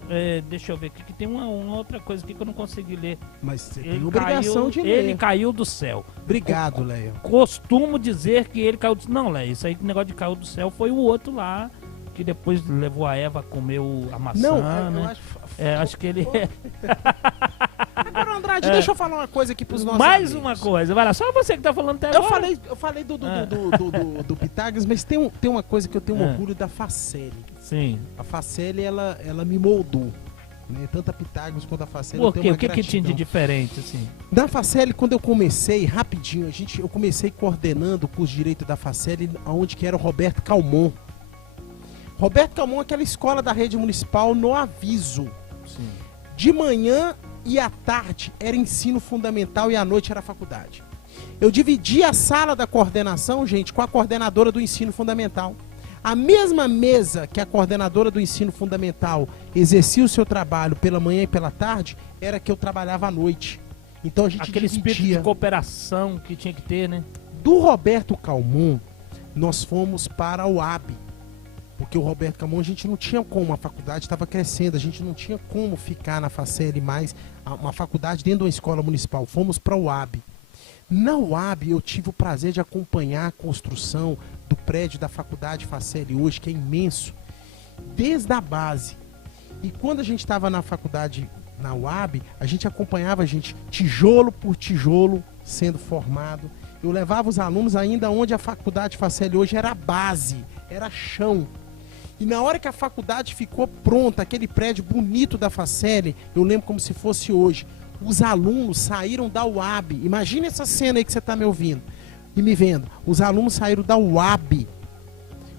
Deixa eu ver aqui, que tem uma outra coisa aqui que eu não consegui ler. Mas você tem obrigação de ler. Ele caiu do céu. Obrigado, Leia. Costumo dizer que ele caiu do céu. Não, Leia, isso aí, que negócio de caiu do céu foi o outro lá, que depois levou a Eva a comer a maçã, Não, né? Acho que ele... Agora, Andrade, deixa eu falar uma coisa aqui pros nossos Mais amigos. uma coisa, vai lá, só você que tá falando até Eu agora. falei do Pitágoras, mas tem uma coisa que eu tenho orgulho da Faceli. Sim. A Faceli, ela me moldou. Né? Tanto a Pitágoras quanto a Faceli. Por quê? O que tinha de diferente, assim? Da Faceli, quando eu comecei, rapidinho, eu comecei coordenando o curso de Direito da Faceli, onde que era o Roberto Calmon. Roberto Calmon é aquela escola da rede municipal no Aviso. Sim. De manhã e à tarde era ensino fundamental e à noite era faculdade. Eu dividi a sala da coordenação, gente, com a coordenadora do ensino fundamental. A mesma mesa que a coordenadora do ensino fundamental exercia o seu trabalho pela manhã e pela tarde, era que eu trabalhava à noite. Então a gente Aquele dividia. espírito de cooperação que tinha que ter, né? Do Roberto Calmon, nós fomos para o AB. Porque o Roberto Calmon, a gente não tinha como, a faculdade estava crescendo, a gente não tinha como ficar na Faceli mais, uma faculdade dentro de uma escola municipal. Fomos para o AB. Na UAB, eu tive o prazer de acompanhar a construção do prédio da faculdade Faceli hoje, que é imenso, desde a base. E quando a gente estava na faculdade, na UAB, a gente acompanhava, tijolo por tijolo sendo formado. Eu levava os alunos ainda onde a faculdade Faceli hoje era base, era chão. E na hora que a faculdade ficou pronta, aquele prédio bonito da Faceli, eu lembro como se fosse hoje, os alunos saíram da UAB. Imagina essa cena aí que você está me ouvindo e me vendo. Os alunos saíram da UAB,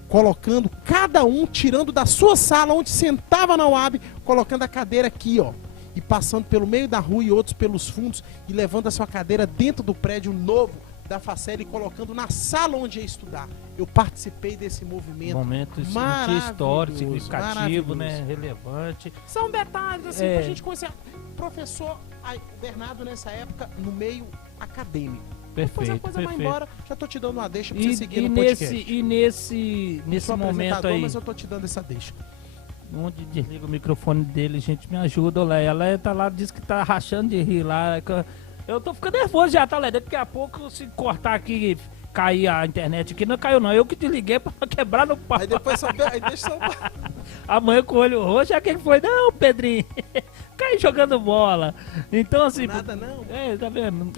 colocando, cada um tirando da sua sala onde sentava na UAB, colocando a cadeira aqui, ó, e passando pelo meio da rua e outros pelos fundos e levando a sua cadeira dentro do prédio novo da Faceli e colocando na sala onde ia estudar. Eu participei desse movimento. Momento histórico, significativo, né? Relevante. São detalhes, assim, pra gente conhecer. Professor Bernardo, nessa época, no meio acadêmico. Depois a coisa vai embora, já tô te dando uma deixa pra você seguir no podcast. E nesse momento aí... mas eu tô te dando essa deixa. Onde desliga o microfone dele, gente, me ajuda, Leia. A Leia tá lá, diz que tá rachando de rir lá. Eu tô ficando nervoso já, tá, Leia? Daqui a pouco, se cortar aqui, cair a internet aqui, não caiu não. Eu que desliguei pra quebrar no pau. Aí depois aí deixa só... Amanhã com o olho roxo, já quem foi? Não, Pedrinho. Cai jogando bola. Então, assim... Nada não. Tá vendo?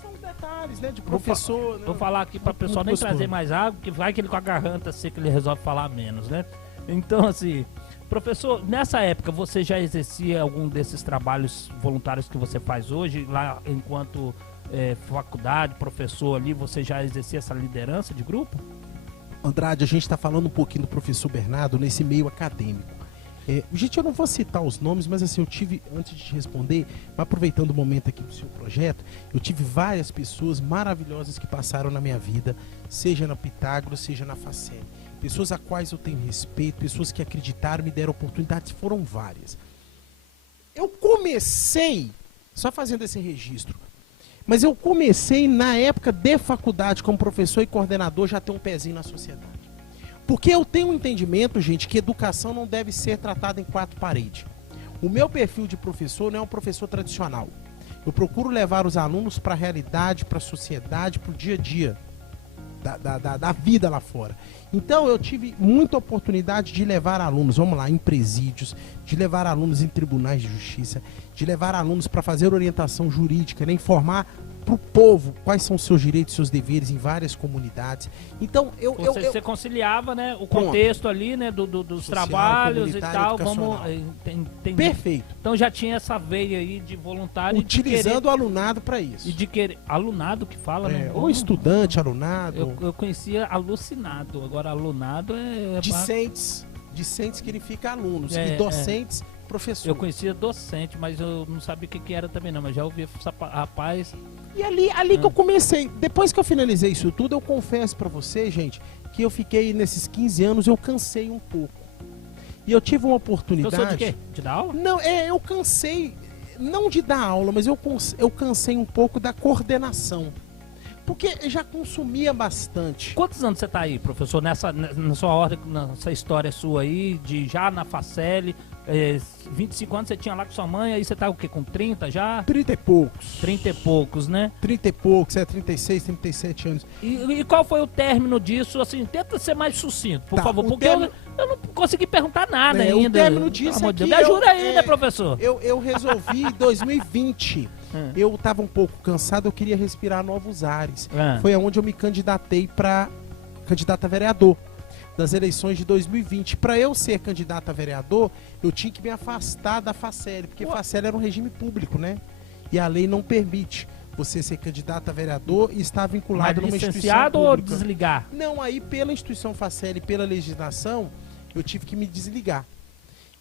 São os detalhes, né, de professor. Vou falar aqui pra pessoal nem trazer mais água, que vai que ele com a garganta seca ele resolve falar menos, né? Então, assim... Professor, nessa época você já exercia algum desses trabalhos voluntários que você faz hoje, lá enquanto faculdade, professor ali, você já exercia essa liderança de grupo? Andrade, a gente está falando um pouquinho do professor Bernardo nesse meio acadêmico. Gente, eu não vou citar os nomes, mas assim, eu tive, antes de te responder, aproveitando o momento aqui do seu projeto, eu tive várias pessoas maravilhosas que passaram na minha vida, seja na Pitágoras, seja na Faceli. Pessoas a quais eu tenho respeito, pessoas que acreditaram, me deram oportunidades, foram várias. Eu comecei, só fazendo esse registro, mas eu comecei na época de faculdade como professor e coordenador já ter um pezinho na sociedade. Porque eu tenho um entendimento, gente, que educação não deve ser tratada em quatro paredes. O meu perfil de professor não é um professor tradicional. Eu procuro levar os alunos para a realidade, para a sociedade, para o dia a dia da vida lá fora. Então eu tive muita oportunidade de levar alunos, vamos lá, em presídios, de levar alunos em tribunais de justiça, de levar alunos para fazer orientação jurídica, né, informar para o povo quais são os seus direitos e seus deveres em várias comunidades. Então você conciliava, né, o contexto ali, né, dos social, trabalhos e tal, vamos entender. Perfeito. Então já tinha essa veia aí de voluntário, utilizando o alunado para isso. E de querer alunado que fala, né? Ou estudante, alunado. Eu conhecia alucinado, agora alunado é discentes significa alunos e docentes professor. Eu conhecia docente, mas eu não sabia o que era também não, mas já ouvi, rapaz, E ali que eu comecei. Depois que eu finalizei isso tudo, eu confesso pra você, gente, que eu fiquei nesses 15 anos, eu cansei um pouco. E eu tive uma oportunidade... Cansou de quê? De dar aula? Não, eu cansei, não de dar aula, mas eu cansei um pouco da coordenação. Porque já consumia bastante. Quantos anos você tá aí, professor, na sua ordem, nessa história sua aí, de já na Faceli, 25 anos você tinha lá com sua mãe, aí você tá o quê, com 30 já? 30 e poucos. 30 e poucos, né? 30 e poucos, 36, 37 anos. E qual foi o término disso? Assim, tenta ser mais sucinto, por favor, porque eu não consegui perguntar nada ainda. O término disso aqui... Me ajuda aí, né, professor? Eu resolvi em 2020... Eu tava um pouco cansado, eu queria respirar novos ares. Foi onde eu me candidatei para candidato a vereador das eleições de 2020. Para eu ser candidato a vereador, eu tinha que me afastar da Faceli, porque Faceli era um regime público, né? E a lei não permite você ser candidato a vereador e estar vinculado numa instituição pública. Ou desligar? Não, aí pela instituição Faceli, pela legislação, eu tive que me desligar.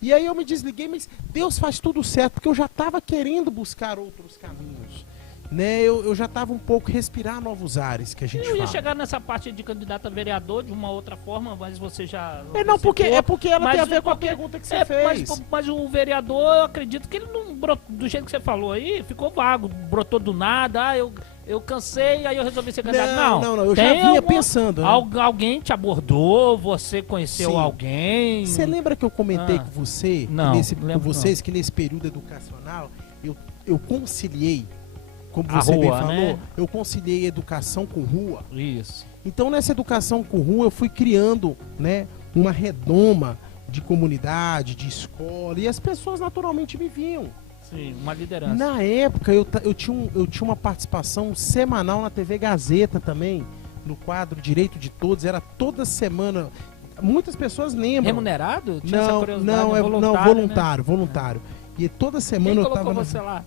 E aí eu me desliguei, mas Deus faz tudo certo, porque eu já estava querendo buscar outros caminhos. Né? Eu já estava um pouco respirar novos ares, que a gente fala. Eu ia chegar nessa parte de candidato a vereador de uma outra forma, mas você já... porque ela tem a ver com a pergunta que você fez. Mas o vereador, eu acredito que ele não brotou, do jeito que você falou aí, ficou vago, brotou do nada, eu cansei, aí eu resolvi ser candidato. Não, eu já vinha pensando. Né? Alguém te abordou, você conheceu alguém? Você lembra que eu comentei com você, com vocês, que nesse período educacional, eu conciliei, como você bem falou, né? Eu conciliei educação com rua. Isso. Então nessa educação com rua eu fui criando, né, uma redoma de comunidade, de escola, e as pessoas naturalmente me viam. Sim, uma liderança. Na época eu tinha uma participação semanal na TV Gazeta também, no quadro Direito de Todos, era toda semana. Muitas pessoas lembram. Remunerado? Tinha essa curiosidade, voluntário. E toda semana eu tava você lá?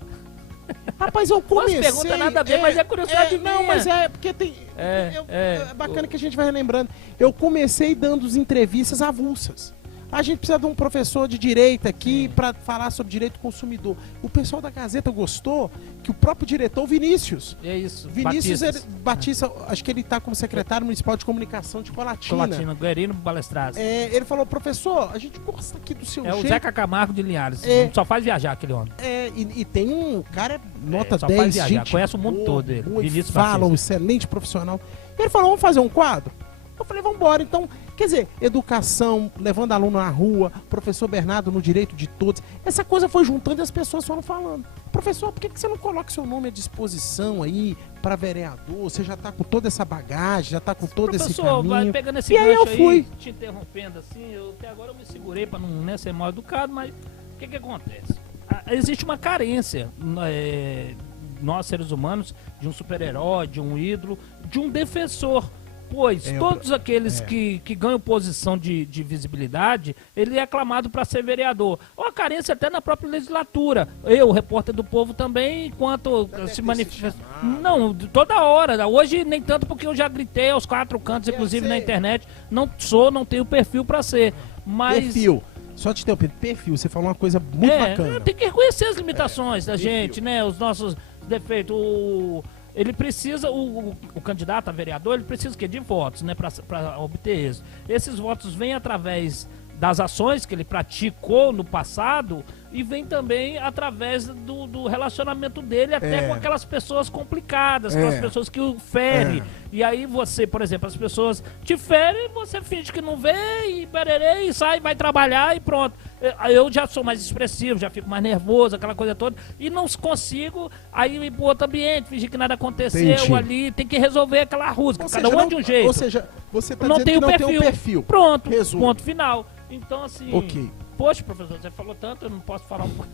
Rapaz, eu comecei... Mas pergunta nada a ver, mas é curiosidade minha. Não, mas porque tem... É bacana que a gente vai relembrando. Eu comecei dando entrevistas avulsas. A gente precisa de um professor de direito aqui para falar sobre direito do consumidor. O pessoal da Gazeta gostou que o próprio diretor, o Vinícius... É isso, Vinícius Batista, acho que ele está como secretário municipal de comunicação de Colatina. Guerino Balestrados. Ele falou, professor, a gente gosta aqui do seu jeito. É o Zeca Camargo de Linhares. Só faz viajar aquele homem. E tem um cara, nota só 10, faz viajar, gente, conhece o mundo todo ele. Vinícius fala, um excelente profissional. Ele falou, vamos fazer um quadro? Eu falei, vamos embora. Então, quer dizer, educação, levando aluno na rua, professor Bernardo no Direito de Todos. Essa coisa foi juntando e as pessoas foram falando. Professor, por que você não coloca seu nome à disposição aí para vereador? Você já tá com toda essa bagagem, já tá com todo esse caminho. Professor, vai pegando esse e aí eu fui. Te interrompendo assim, até agora eu me segurei para não ser mal educado, mas o que acontece? Existe uma carência, nós seres humanos, de um super-herói, de um ídolo, de um defensor. Pois todos aqueles que ganham posição de visibilidade, ele é aclamado para ser vereador. Ou a carência até na própria legislatura. Eu, repórter do Povo também, enquanto se manifesta... Não, toda hora. Hoje nem tanto porque eu já gritei aos 4 cantos, inclusive na internet. Não tenho perfil para ser. Mas... Perfil. Só te interrompendo, perfil, você falou uma coisa muito bacana. Tem que reconhecer as limitações da gente, né? Os nossos defeitos. Ele precisa, o candidato a vereador, ele precisa de votos, né, para obter êxito. Esses votos vêm através das ações que ele praticou no passado e vem também através do relacionamento dele até com aquelas pessoas complicadas, aquelas pessoas que o ferem. E aí você, por exemplo, as pessoas te ferem, você finge que não vê e bererê, e sai, vai trabalhar e pronto. Eu já sou mais expressivo, já fico mais nervoso, aquela coisa toda, e não consigo aí ir pro outro ambiente, fingir que nada aconteceu ali, tem que resolver aquela rusga, cada um de um jeito. Ou seja, você tá dizendo que não tem um perfil. Pronto, resumo. Ponto final. Então assim, poxa, professor, você falou tanto, eu não posso falar um pouco.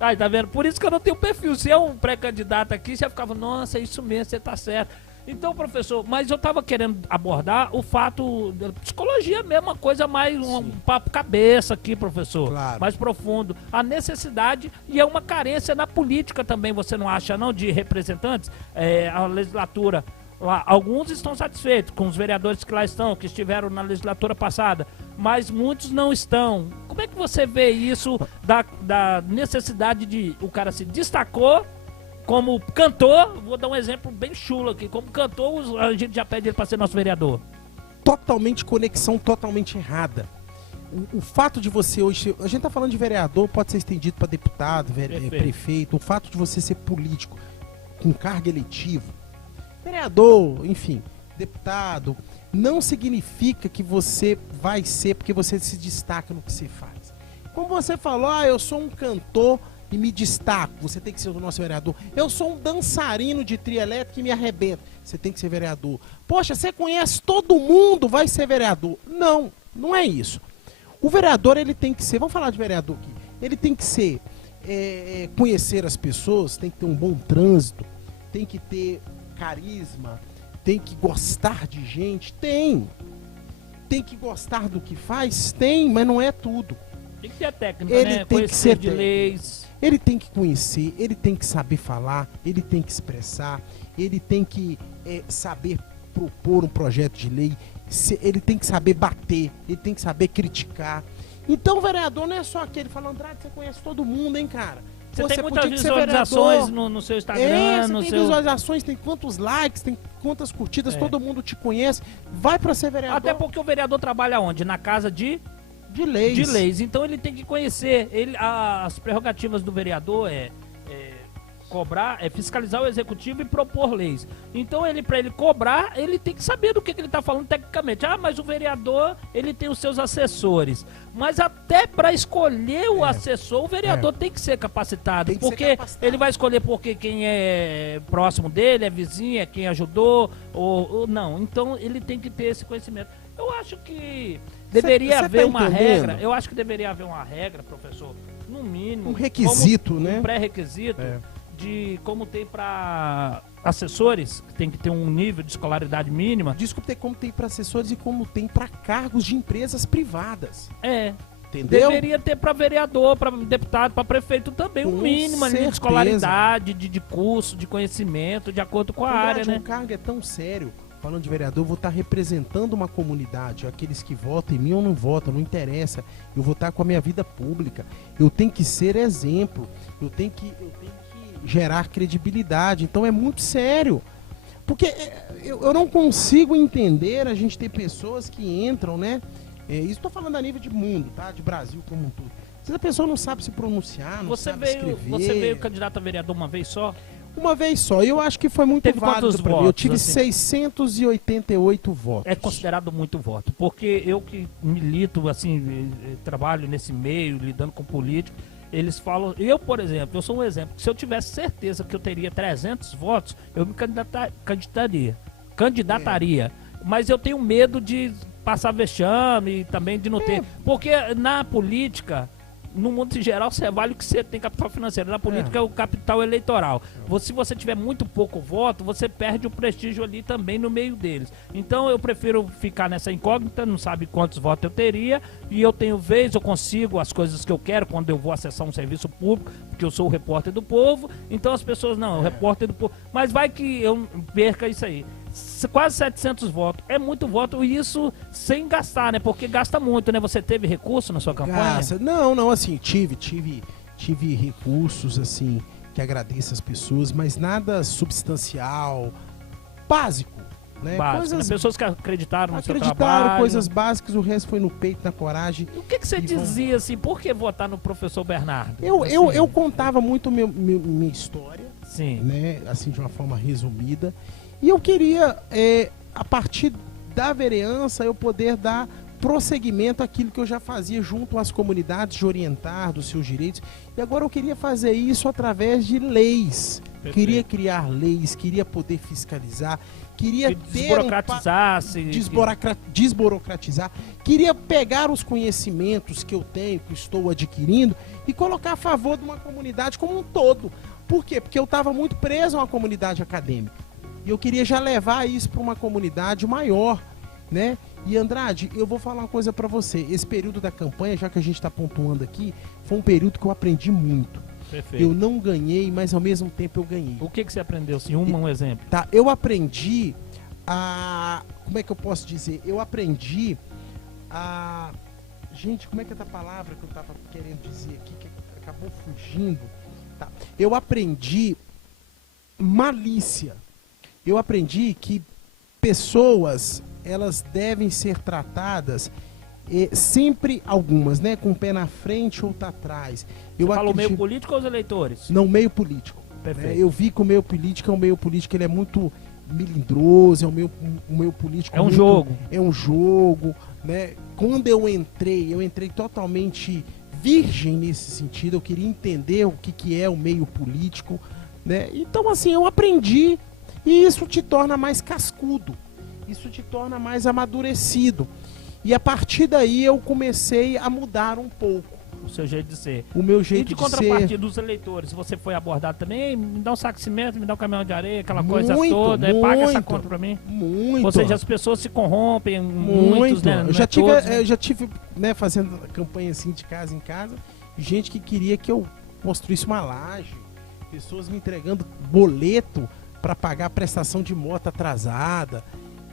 Aí, tá vendo? Por isso que eu não tenho perfil. Se é um pré-candidato aqui, você ficava, nossa, é isso mesmo, você tá certo. Então, professor, mas eu tava querendo abordar o fato da psicologia mesmo, uma coisa mais, um papo cabeça aqui, professor. Claro. Mais profundo. A necessidade, e é uma carência na política também, você não acha não, de representantes? A legislatura, lá, alguns estão satisfeitos com os vereadores que lá estão, que estiveram na legislatura passada, mas muitos não estão. Como é que você vê isso da necessidade de o cara se destacou como cantor, vou dar um exemplo bem chulo aqui, como cantor, a gente já pede ele para ser nosso vereador. Totalmente conexão, totalmente errada. O fato de você hoje... A gente tá falando de vereador, pode ser estendido para deputado, prefeito. O fato de você ser político com cargo eletivo, vereador, enfim, deputado, não significa que você vai ser porque você se destaca no que você faz. Como você falou, eu sou um cantor e me destaco, você tem que ser o nosso vereador. Eu sou um dançarino de trio elétrico e me arrebento, você tem que ser vereador. Poxa, você conhece todo mundo, vai ser vereador. Não, não é isso. O vereador, ele tem que ser, vamos falar de vereador aqui, ele tem que ser, conhecer as pessoas, tem que ter um bom trânsito, tem que ter carisma, tem que gostar de gente, tem que gostar do que faz, tem, mas não é tudo. Tem que ter a técnica, Ele né? tem que ser de leis. Ele tem que conhecer, ele tem que saber falar, ele tem que expressar, ele tem que saber propor um projeto de lei, ele tem que saber bater, ele tem que saber criticar. Então o vereador não é só aquele falando, Andrade, você conhece todo mundo, hein, cara? Você tem muitas visualizações no seu Instagram, você tem visualizações, tem quantos likes, tem quantas curtidas, todo mundo te conhece. Vai pra ser vereador. Até porque o vereador trabalha onde? Na casa de leis. De leis. Então ele tem que conhecer. As prerrogativas do vereador cobrar, fiscalizar o executivo e propor leis. Então para ele cobrar, ele tem que saber do que ele está falando tecnicamente. Mas o vereador, ele tem os seus assessores. Mas até para escolher o assessor, o vereador tem que ser capacitado. Porque ele vai escolher porque quem é próximo dele, é vizinho, é quem ajudou, ou não. Então ele tem que ter esse conhecimento. Eu acho que deveria haver uma regra. Eu acho que deveria haver uma regra, professor, no mínimo. Um requisito, né? Um pré-requisito de como tem para assessores, que tem que ter um nível de escolaridade mínima. Desculpe, como tem para assessores e como tem para cargos de empresas privadas. Entendeu? Deveria ter para vereador, para deputado, para prefeito também, um mínimo de escolaridade, de curso, de conhecimento, de acordo com a área, né? O cargo é tão sério. Falando de vereador, eu vou estar representando uma comunidade. Aqueles que votam em mim ou não votam, não interessa. Eu vou estar com a minha vida pública. Eu tenho que ser exemplo. Eu tenho que gerar credibilidade. Então é muito sério. Porque eu não consigo entender a gente ter pessoas que entram, né? Isso estou falando a nível de mundo, tá? De Brasil como um todo. Se a pessoa não sabe se pronunciar, não sabe escrever... Você veio candidato a vereador uma vez só? Uma vez só, e eu acho que foi muito válido para mim. Eu tive 688 votos. É considerado muito voto, porque eu que milito, assim, trabalho nesse meio, lidando com político, eles falam... Eu, por exemplo, eu sou um exemplo. Se eu tivesse certeza que eu teria 300 votos, eu me candidataria. Mas eu tenho medo de passar vexame e também de não ter... Porque na política... No mundo em geral, você vale o que você tem capital financeiro. Na política é o capital eleitoral. Se você tiver muito pouco voto, você perde o prestígio ali também no meio deles. Então eu prefiro ficar nessa incógnita, não sabe quantos votos eu teria, e eu tenho vez, eu consigo as coisas que eu quero quando eu vou acessar um serviço público, porque eu sou o repórter do povo. Então as pessoas, não, o repórter do povo. Mas vai que eu perca isso aí. Quase 700 votos. É muito voto, e isso sem gastar, né? Porque gasta muito, né? Você teve recurso na sua campanha? Não, assim, tive recursos, assim, que agradeço as pessoas, mas nada substancial, básico, né? Pessoas que acreditaram no seu trabalho. Coisas básicas, o resto foi no peito, na coragem. O que você dizia, assim, por que votar no professor Bernardo? Eu contava muito minha história, sim, né? Assim, de uma forma resumida. E eu queria, a partir da vereança, eu poder dar prosseguimento àquilo que eu já fazia junto às comunidades, de orientar dos seus direitos. E agora eu queria fazer isso através de leis. Perfeito. Queria criar leis, queria poder fiscalizar, queria desburocratizar, queria pegar os conhecimentos que eu tenho, que estou adquirindo, e colocar a favor de uma comunidade como um todo. Por quê? Porque eu estava muito preso a uma comunidade acadêmica. E eu queria já levar isso para uma comunidade maior, né? E Andrade, eu vou falar uma coisa para você. Esse período da campanha, já que a gente está pontuando aqui, foi um período que eu aprendi muito. Perfeito. Eu não ganhei, mas ao mesmo tempo eu ganhei. O que você aprendeu? Assim, um exemplo. Tá, eu aprendi a... Como é que eu posso dizer? Eu aprendi a... Gente, como é que é a palavra que eu estava querendo dizer aqui, que acabou fugindo? Tá. Eu aprendi malícia. Eu aprendi que pessoas, elas devem ser tratadas, sempre algumas, né, com o pé na frente ou tá atrás. Você fala o meio político ou os eleitores? Não, meio político. Perfeito. Né? Eu vi que o meio político ele é muito melindroso, o meio político... É um jogo. É um jogo, né? Quando eu entrei totalmente virgem nesse sentido, eu queria entender o que é o meio político, né? Então, assim, eu aprendi e isso te torna mais cascudo, isso te torna mais amadurecido. E a partir daí eu comecei a mudar um pouco. O seu jeito de ser. O meu jeito de de ser. E de contrapartida dos eleitores, se você foi abordado também, me dá um saco de cimento, me dá um caminhão de areia, aquela coisa toda, paga essa conta pra mim. Muito. Ou seja, as pessoas se corrompem, muito, muitos, né? Eu já tive, né, fazendo campanha assim de casa em casa, gente que queria que eu construísse uma laje, pessoas me entregando boleto para pagar a prestação de moto atrasada.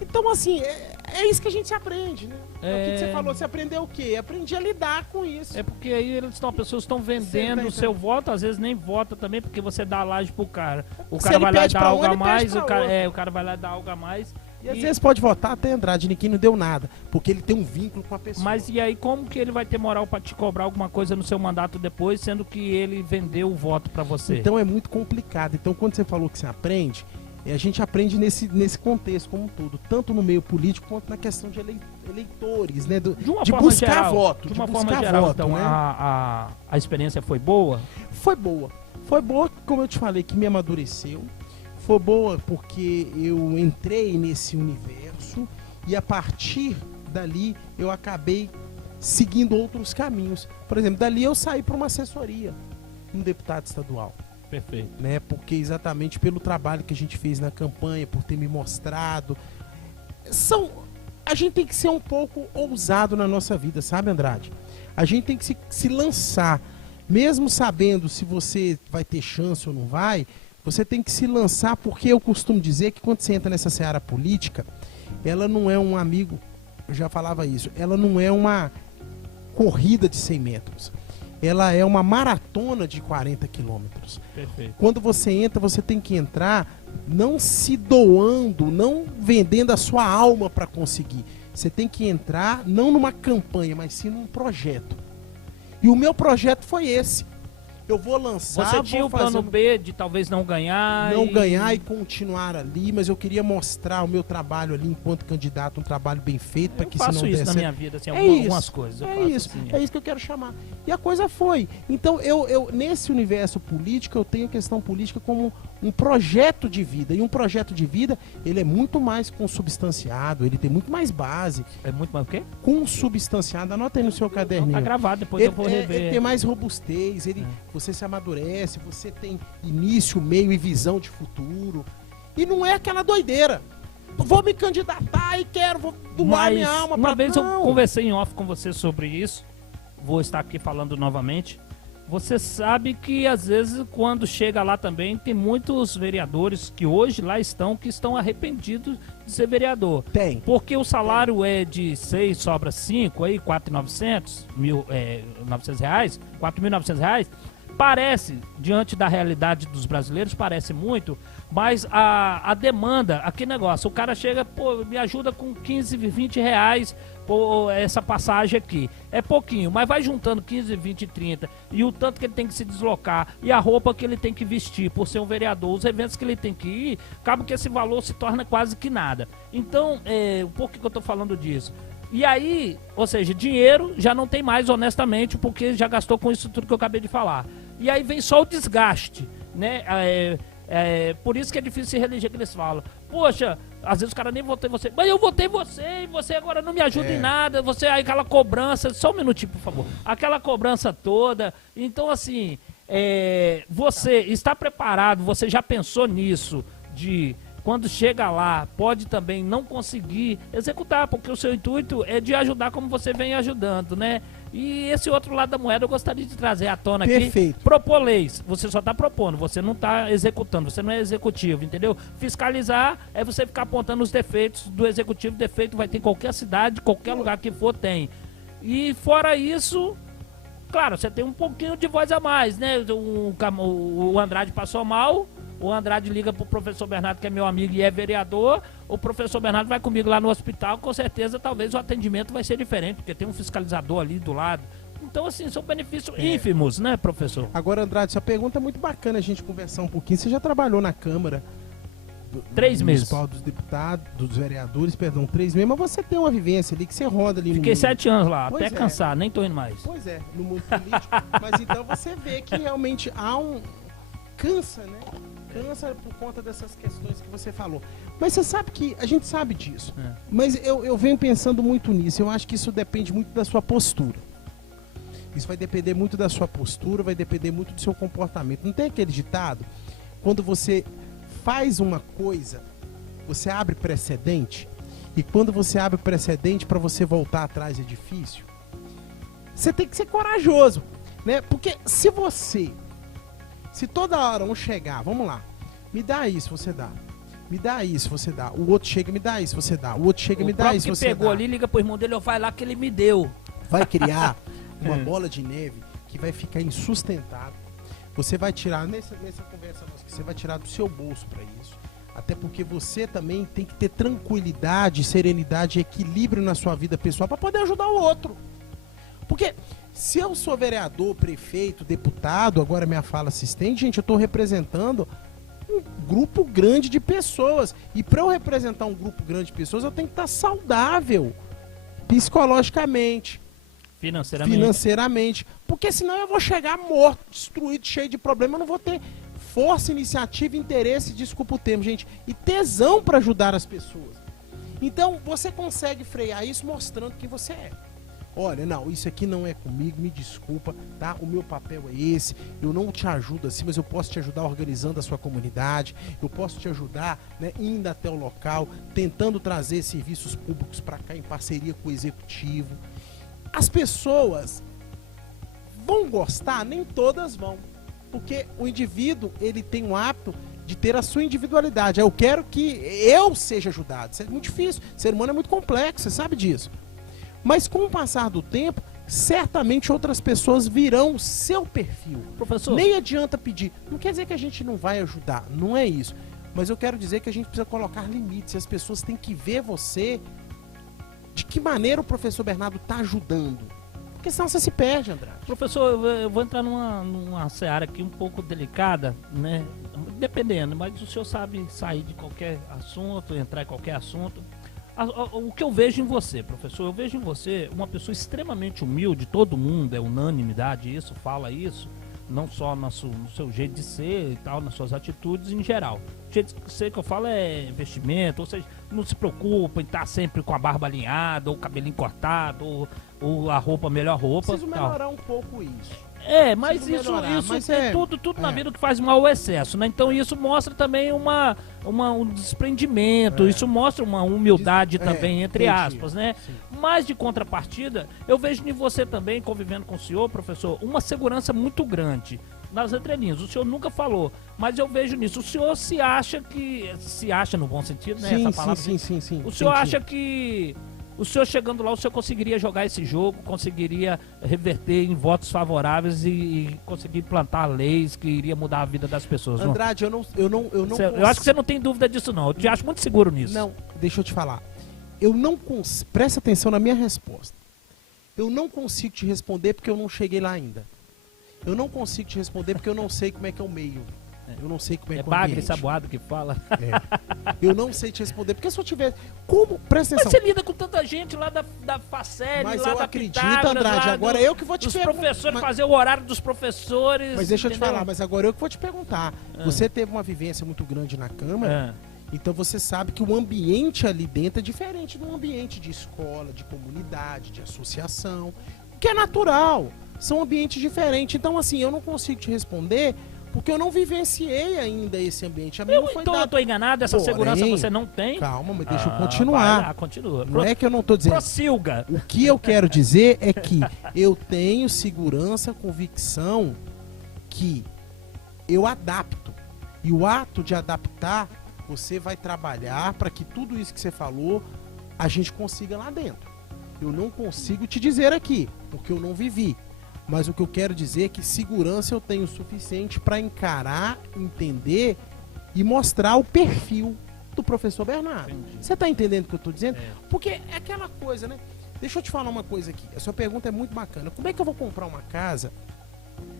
Então, assim, é isso que a gente aprende, né? O que você falou, você aprendeu o quê? Aprendi a lidar com isso. É porque aí as pessoas estão vendendo o seu voto, às vezes nem vota também, porque você dá a laje pro cara. O cara vai lá dar algo a mais, o cara vai lá dar algo a mais. E às vezes pode votar até Andrade, ninguém não deu nada, porque ele tem um vínculo com a pessoa. Mas e aí como que ele vai ter moral para te cobrar alguma coisa no seu mandato depois, sendo que ele vendeu o voto para você? Então é muito complicado. Então quando você falou que você aprende, a gente aprende nesse contexto como um todo, tanto no meio político quanto na questão de eleitores, né? De buscar voto. De uma forma geral, voto, então, né? a experiência foi boa? Foi boa. Foi boa, como eu te falei, que me amadureceu. Foi boa porque eu entrei nesse universo e a partir dali eu acabei seguindo outros caminhos. Por exemplo, dali eu saí para uma assessoria, um deputado estadual. Perfeito. Né? Porque exatamente pelo trabalho que a gente fez na campanha, por ter me mostrado. A gente tem que ser um pouco ousado na nossa vida, sabe, Andrade? A gente tem que se lançar. Mesmo sabendo se você vai ter chance ou não vai, você tem que se lançar, porque eu costumo dizer que quando você entra nessa seara política, ela não é um amigo, eu já falava isso, ela não é uma corrida de 100 metros. Ela é uma maratona de 40 quilômetros. Perfeito. Quando você entra, você tem que entrar não se doando, não vendendo a sua alma para conseguir. Você tem que entrar não numa campanha, mas sim num projeto. E o meu projeto foi esse. Eu vou lançar... Você tinha o plano B de talvez não ganhar... Não ganhar e continuar ali, mas eu queria mostrar o meu trabalho ali enquanto candidato, um trabalho bem feito, para que se não faço isso desse... na minha vida, assim, algumas coisas. É isso que eu quero chamar. E a coisa foi. Então, eu nesse universo político, eu tenho a questão política como um projeto de vida. E um projeto de vida, ele é muito mais consubstanciado, ele tem muito mais base. É muito mais o quê? Consubstanciado. Anota aí no seu caderninho. Tá gravado, depois eu vou rever. Ele tem mais robustez, você se amadurece, você tem início, meio e visão de futuro. E não é aquela doideira. Vou me candidatar e vou doar minha alma. Uma vez eu conversei em off com você sobre isso, vou estar aqui falando novamente. Você sabe que às vezes quando chega lá também tem muitos vereadores que hoje lá estão, que estão arrependidos de ser vereador. Tem. Porque o salário é de 6, sobra 5, aí 4.900, R$900, 4.900. Parece, diante da realidade dos brasileiros, parece muito, mas a demanda, aquele negócio, o cara chega, pô, me ajuda com 15, 20 reais, pô, essa passagem aqui. É pouquinho, mas vai juntando 15, 20, 30, e o tanto que ele tem que se deslocar, e a roupa que ele tem que vestir por ser um vereador, os eventos que ele tem que ir, acaba que esse valor se torna quase que nada. Então, por que eu tô falando disso? E aí, ou seja, dinheiro já não tem mais, honestamente, porque já gastou com isso tudo que eu acabei de falar. E aí vem só o desgaste, né? Por isso que é difícil se reeleger, que eles falam. Poxa, às vezes o cara nem votou em você. Mas eu votei em você e você agora não me ajuda em nada. Você aí aquela cobrança, só um minutinho, por favor. Aquela cobrança toda. Então, assim, você está preparado, você já pensou nisso de... Quando chega lá, pode também não conseguir executar, porque o seu intuito é de ajudar como você vem ajudando, né? E esse outro lado da moeda eu gostaria de trazer à tona aqui. Perfeito. Propor leis. Você só está propondo, você não está executando, você não é executivo, entendeu? Fiscalizar é você ficar apontando os defeitos do executivo. Defeito vai ter em qualquer cidade, qualquer lugar que for, tem. E fora isso... Claro, você tem um pouquinho de voz a mais, né? O Andrade passou mal, o Andrade liga pro professor Bernardo, que é meu amigo e é vereador, o professor Bernardo vai comigo lá no hospital, com certeza talvez o atendimento vai ser diferente, porque tem um fiscalizador ali do lado. Então, assim, são benefícios ínfimos, né, professor? Agora, Andrade, essa pergunta é muito bacana a gente conversar um pouquinho. Você já trabalhou na Câmara 3 meses. Municipal dos Deputados, dos Vereadores, perdão, 3 meses, mas você tem uma vivência ali que você roda ali Fiquei no... 7 anos lá, Pois até é. cansar, nem tô indo mais. Pois é, no mundo político. Mas então você vê que realmente há um... Cansa, né? Cansa por conta dessas questões que você falou. Mas você sabe que a gente sabe disso. É. Mas eu venho pensando muito nisso. Eu acho que isso depende muito da sua postura. Isso vai depender muito da sua postura, vai depender muito do seu comportamento. Não tem aquele ditado? Quando você faz uma coisa, você abre precedente. E quando você abre precedente, para você voltar atrás é difícil. Você tem que ser corajoso, né? Porque se toda hora um chegar, vamos lá, me dá isso, você dá. Me dá isso, você dá. O outro chega, me dá isso, você dá. O outro chega, me dá isso, que você pegou dá. ali, liga pro irmão dele, vai lá que ele me deu. Vai criar uma bola de neve que vai ficar insustentável. Você vai tirar, nessa conversa nossa, que você vai tirar do seu bolso para isso. Até porque você também tem que ter tranquilidade, serenidade e equilíbrio na sua vida pessoal para poder ajudar o outro. Porque se eu sou vereador, prefeito, deputado, agora minha fala assistente, gente, eu estou representando um grupo grande de pessoas. E para eu representar um grupo grande de pessoas, eu tenho que estar saudável psicologicamente, financeiramente. Porque senão eu vou chegar morto, destruído, cheio de problema, eu não vou ter força, iniciativa, interesse, desculpa o termo, gente, e tesão para ajudar as pessoas. Então, você consegue frear isso mostrando quem você é. Olha, não, isso aqui não é comigo, me desculpa, tá? O meu papel é esse, eu não te ajudo assim, mas eu posso te ajudar organizando a sua comunidade, eu posso te ajudar, né, indo até o local, tentando trazer serviços públicos para cá em parceria com o executivo. As pessoas vão gostar? Nem todas vão, porque o indivíduo, ele tem um hábito de ter a sua individualidade. Eu quero que eu seja ajudado. Isso é muito difícil, o ser humano é muito complexo, você sabe disso. Mas com o passar do tempo, certamente outras pessoas virão seu perfil. Professor, Nem adianta pedir. Não quer dizer que a gente não vai ajudar, não é isso. Mas eu quero dizer que a gente precisa colocar limites. As pessoas têm que ver você de que maneira o professor Bernardo está ajudando. Porque senão você se perde, Andrade. professor, eu vou entrar numa seara aqui um pouco delicada, né? Dependendo, mas o senhor sabe sair de qualquer assunto, entrar em qualquer assunto. O que eu vejo em você, professor, eu vejo em você uma pessoa extremamente humilde, todo mundo, é unanimidade isso, fala isso, não só no seu jeito de ser e tal, nas suas atitudes em geral. O jeito de ser que eu falo é vestimento, ou seja, não se preocupa em estar sempre com a barba alinhada, ou o cabelinho cortado, ou a roupa, melhor roupa. Preciso melhorar um pouco isso. Mas Preciso melhorar, isso mas é tudo na vida que faz mal o excesso, né? Então isso mostra também um desprendimento, isso mostra uma humildade também, entre aspas, né? Sim. Mas de contrapartida, eu vejo em você também, convivendo com o senhor, professor, uma segurança muito grande. Nas entrelinhas, o senhor nunca falou, mas eu vejo nisso. O senhor se acha no bom sentido, né? Sim, essa palavra. sim. O senhor Entendi. acha que o senhor chegando lá, o senhor conseguiria jogar esse jogo, conseguiria reverter em votos favoráveis e conseguir implantar leis que iria mudar a vida das pessoas, não? Acho que você não tem dúvida disso, não. Eu te acho muito seguro nisso. Não, deixa eu te falar. Eu não consigo. Presta atenção na minha resposta. Eu não consigo te responder porque eu não cheguei lá ainda. Eu não consigo te responder porque eu não sei como é que é o meio. Eu não sei como é que é o bagre, ambiente. saboado que fala. Eu não sei te responder, porque se eu tiver... Como? Presta Mas atenção. você lida com tanta gente lá da Facele, Mas lá eu da acredito, Pitágoras, Andrade, lá agora eu que vou te dos perguntar. professores, fazer o horário dos professores. Mas deixa eu te entendeu? falar, mas agora eu que vou te perguntar. Você teve uma vivência muito grande na Câmara, então você sabe que o ambiente ali dentro é diferente do ambiente de escola, de comunidade, de associação, que é natural. São ambientes diferentes. Então, assim, eu não consigo te responder porque eu não vivenciei ainda esse ambiente. A mim não foi Então eu dado. tô enganado, essa segurança você não tem? Calma, mas deixa eu Vai continuar. lá, continua. Não é que eu não tô dizendo. Procilga. O que eu quero dizer é que eu tenho segurança, convicção que eu adapto. E o ato de adaptar, você vai trabalhar para que tudo isso que você falou, a gente consiga lá dentro. Eu não consigo te dizer aqui, porque eu não vivi. Mas o que eu quero dizer é que segurança eu tenho o suficiente para encarar, entender e mostrar o perfil do professor Bernardo. Entendi. Você tá entendendo o que eu tô dizendo? É. Porque é aquela coisa, né? Deixa eu te falar uma coisa aqui. A sua pergunta é muito bacana. Como é que eu vou comprar uma casa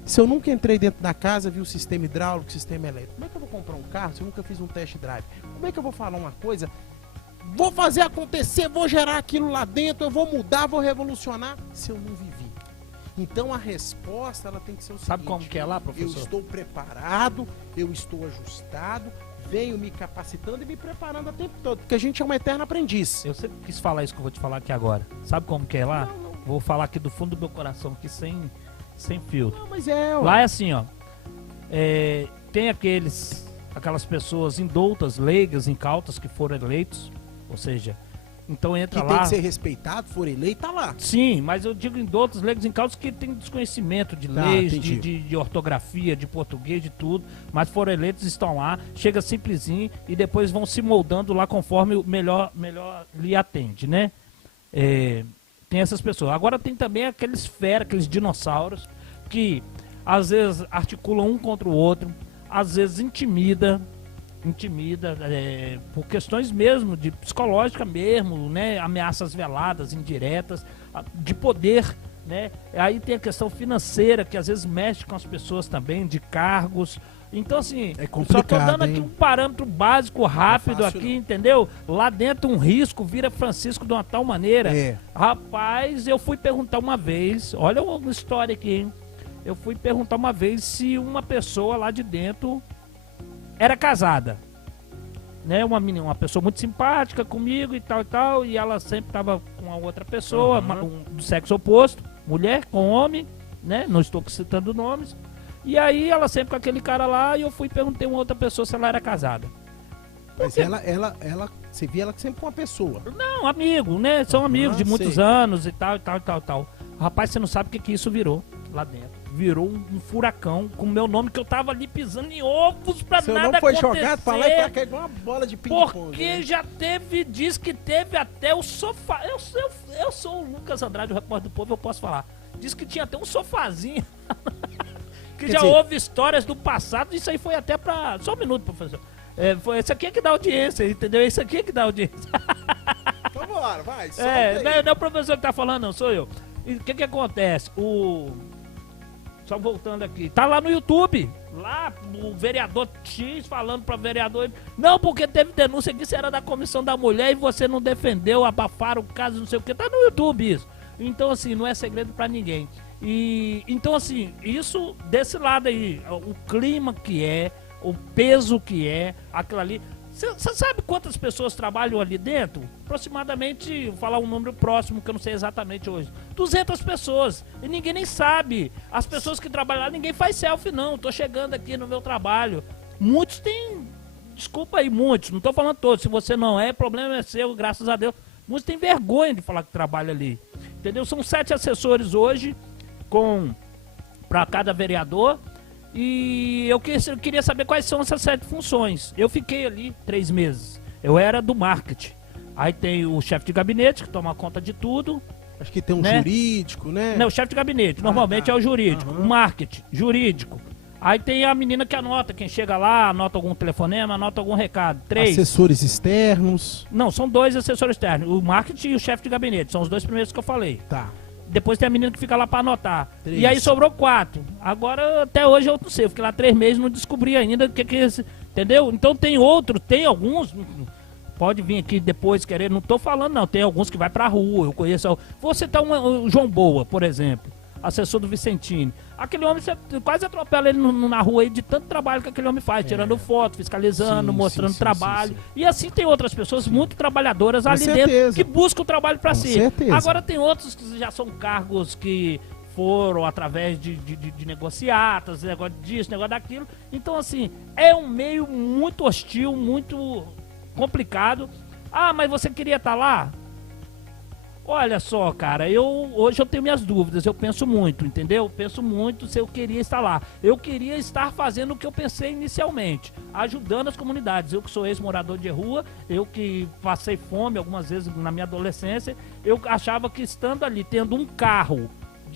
se eu nunca entrei dentro da casa, vi o sistema hidráulico, o sistema elétrico? Como é que eu vou comprar um carro se eu nunca fiz um test drive? Como é que eu vou falar uma coisa? Vou fazer acontecer, vou gerar aquilo lá dentro, eu vou mudar, vou revolucionar, se eu não vivi. Então a resposta ela tem que ser o seguinte: Sabe como que é lá, eu professor? estou preparado, eu estou ajustado, venho me capacitando e me preparando o tempo todo, porque a gente é um eterno aprendiz. Eu sempre quis falar isso que eu vou te falar aqui agora. Sabe como que é lá? Não, Vou falar aqui do fundo do meu coração, aqui sem filtro. não, mas é, ué. Lá é assim, ó. Tem aquelas pessoas indoutas, leigas, incautas que foram eleitos. Ou seja, então entra que lá. tem que ser respeitado, for eleito, tá lá. Sim, mas eu digo indoutos, leigos, incautos que tem desconhecimento de Tá, leis, entendi. de ortografia, de português, de tudo. Mas foram eleitos, estão lá, chega simplesinho e depois vão se moldando lá conforme o melhor lhe atende, né? Tem essas pessoas. Agora tem também aqueles fera, aqueles dinossauros que às vezes articulam um contra o outro, às vezes intimida por questões mesmo, de psicológica mesmo, né? Ameaças veladas, indiretas, de poder, né? Aí tem a questão financeira, que às vezes mexe com as pessoas também, de cargos. Então, assim, É só tô complicado, dando aqui hein? um parâmetro básico, rápido fácil, aqui, não. entendeu? Lá dentro um risco vira Francisco de uma tal maneira. É. Rapaz, eu fui perguntar uma vez, olha uma história aqui, hein? Eu fui perguntar uma vez se uma pessoa lá de dentro era casada, né? Uma pessoa muito simpática comigo e tal, e ela sempre tava com a outra pessoa, do sexo oposto, mulher com homem, né? Não estou citando nomes. E aí ela sempre com aquele cara lá, e eu fui perguntei uma outra pessoa se ela era casada. Mas ela, você via ela sempre com uma pessoa. Não, amigo, né? São amigos de muitos sei. anos e tal. Rapaz, você não sabe o que isso virou lá dentro. Virou um furacão com o meu nome, que eu tava ali pisando em ovos pra Seu nada nome foi acontecer. jogado pra lá e pra cá igual uma bola de ping-pong. Porque né? já diz que teve até o sofá. Eu sou o Lucas Andrade, o repórter do povo, eu posso falar. Diz que tinha até um sofazinho. que Quer já dizer- houve histórias do passado, isso aí foi até pra... Só um minuto, professor. Esse aqui é que dá audiência, entendeu? Esse aqui é que dá audiência. Então bora, vai. solta É, aí. não é o professor que tá falando, não, sou eu. E o que acontece? Só voltando aqui, tá lá no YouTube. Lá, o vereador X falando pra vereador. Não, porque teve denúncia que isso era da comissão da mulher e você não defendeu, abafaram o caso, não sei o que. Tá no YouTube isso. Então, assim, não é segredo pra ninguém. Então, assim, isso desse lado aí, o clima que é, o peso que é, aquilo ali. Você sabe quantas pessoas trabalham ali dentro? Aproximadamente, vou falar um número próximo, que eu não sei exatamente hoje. 200 pessoas. E ninguém nem sabe. As pessoas que trabalham lá, ninguém faz selfie, não. Tô chegando aqui no meu trabalho. Muitos têm... Desculpa aí, muitos. Não tô falando todos. Se você não é, problema é seu, graças a Deus. Muitos têm vergonha de falar que trabalha ali. Entendeu? São 7 assessores hoje, para cada vereador. E eu queria saber quais são essas 7 funções. Eu fiquei ali 3 meses. Eu era do marketing. Aí tem o chefe de gabinete, que toma conta de tudo. Acho que tem um né? jurídico, né? Não, o chefe de gabinete, normalmente tá. é o jurídico. Aham. O marketing, jurídico. Aí tem a menina que anota, quem chega lá, anota algum telefonema, anota algum recado. 3. Assessores externos. Não, são 2 assessores externos. O marketing e o chefe de gabinete. São os 2 primeiros que eu falei. Tá. Depois tem a menina que fica lá pra anotar. 3. E aí sobrou 4. Agora, até hoje eu não sei. Eu fiquei lá 3 meses, não descobri ainda o que é esse. Entendeu? Então tem outros, tem alguns. Pode vir aqui depois querer. Não tô falando, não. Tem alguns que vai pra rua. Eu conheço. Vou citar o João Boa, por exemplo. Assessor do Vicentini. Aquele homem, você quase atropela ele na rua aí de tanto trabalho que aquele homem faz, tirando foto, fiscalizando, Sim, mostrando sim, trabalho. sim. E assim tem outras pessoas muito trabalhadoras ali certeza. dentro que buscam o trabalho para Com si. certeza. Agora tem outros que já são cargos que foram através de negociatas, negócio disso, negócio daquilo. Então, assim, é um meio muito hostil, muito complicado. Ah, mas você queria estar lá? Olha só, cara, hoje eu tenho minhas dúvidas, eu penso muito, entendeu? Eu penso muito se eu queria estar lá. Eu queria estar fazendo o que eu pensei inicialmente, ajudando as comunidades. Eu que sou ex-morador de rua, eu que passei fome algumas vezes na minha adolescência, eu achava que estando ali, tendo um carro,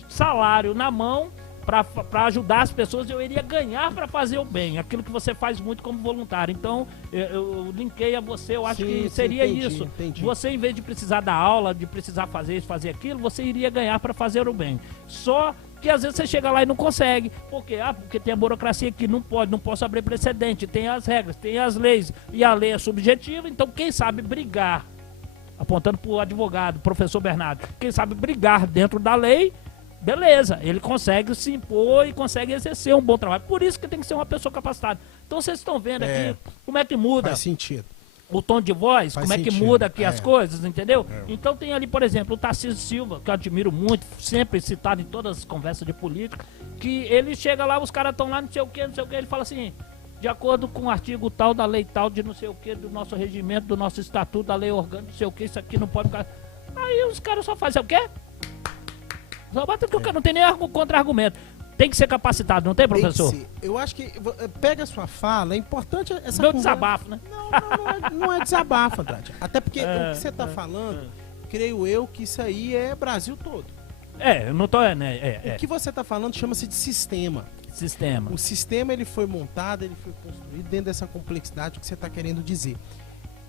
salário na mão, para ajudar as pessoas, eu iria ganhar para fazer o bem, aquilo que você faz muito como voluntário. Então, eu linkei a você, eu acho que seria isso. Entendi. Você, em vez de precisar da aula, de precisar fazer isso, fazer aquilo, você iria ganhar para fazer o bem. Só que às vezes você chega lá e não consegue. Por quê? Porque tem a burocracia que não posso abrir precedente, tem as regras, tem as leis, e a lei é subjetiva, então quem sabe brigar, apontando para o advogado, professor Bernardo, quem sabe brigar dentro da lei, beleza, ele consegue se impor e consegue exercer um bom trabalho. Por isso que tem que ser uma pessoa capacitada. Então vocês estão vendo aqui como é que muda. Faz sentido. O tom de voz, Faz como é que sentido. muda aqui as coisas, entendeu? Então tem ali, por exemplo, o Tarcísio Silva, que eu admiro muito, sempre citado em todas as conversas de política, que ele chega lá, os caras estão lá, não sei o que, ele fala assim, de acordo com o artigo tal, da lei tal, de não sei o que, do nosso regimento, do nosso estatuto, da lei orgânica, não sei o que, isso aqui não pode ficar... Aí os caras só fazem o quê? Só bate porque o cara não tem nem contra-argumento. Tem que ser capacitado, não tem, professor? Tem que ser. Eu acho que, pega a sua fala, é importante essa Meu conversa. desabafo, né? Não é desabafo, Andrade. Até porque o que você está falando, creio eu que isso aí é Brasil todo. Eu não tô, né? O que você está falando chama-se de sistema. Sistema. O sistema ele foi montado, ele foi construído dentro dessa complexidade que você está querendo dizer.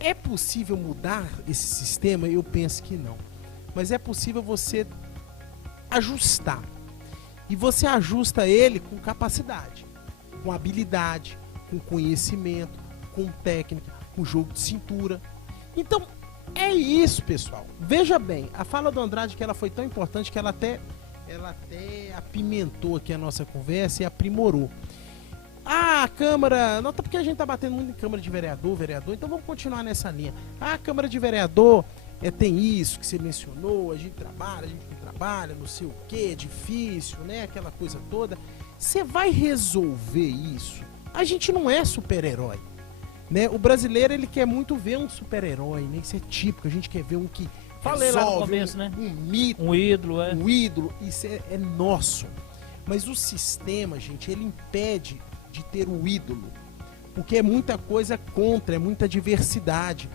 É possível mudar esse sistema? Eu penso que não. Mas é possível você ajustar. E você ajusta ele com capacidade, com habilidade, com conhecimento, com técnica, com jogo de cintura. Então, é isso, pessoal. Veja bem, a fala do Andrade que ela foi tão importante que ela até apimentou aqui a nossa conversa e aprimorou. A Câmara, nota porque a gente tá batendo muito em Câmara de vereador, então vamos continuar nessa linha. A Câmara de vereador tem isso que você mencionou, a gente trabalha, a gente não trabalha, não sei o que, é difícil, né? Aquela coisa toda. Você vai resolver isso? A gente não é super-herói, né? O brasileiro, ele quer muito ver um super-herói, né? Isso é típico, a gente quer ver um que falei lá no começo, né? Um mito, um ídolo, um ídolo, isso é nosso. Mas o sistema, gente, ele impede de ter um ídolo, porque é muita coisa contra, é muita diversidade.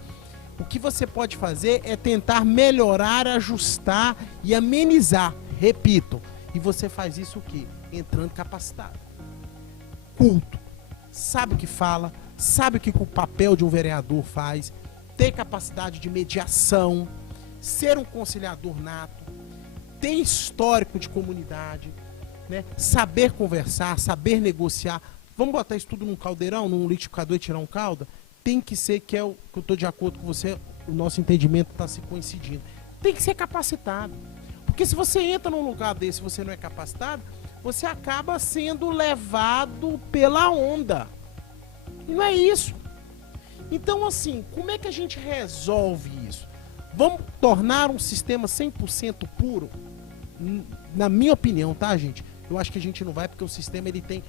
O que você pode fazer é tentar melhorar, ajustar e amenizar. Repito, e você faz isso o quê? Entrando capacitado. Culto. Sabe o que fala, sabe o que o papel de um vereador faz, ter capacidade de mediação, ser um conciliador nato, ter histórico de comunidade, né? Saber conversar, saber negociar. Vamos botar isso tudo num caldeirão, num liquidificador e tirar um calda? Tem que ser, que é o que eu estou de acordo com você, o nosso entendimento está se coincidindo. Tem que ser capacitado. Porque se você entra num lugar desse e você não é capacitado, você acaba sendo levado pela onda. E não é isso. Então, assim, como é que a gente resolve isso? Vamos tornar um sistema 100% puro? Na minha opinião, tá, gente? Eu acho que a gente não vai, porque o sistema ele tem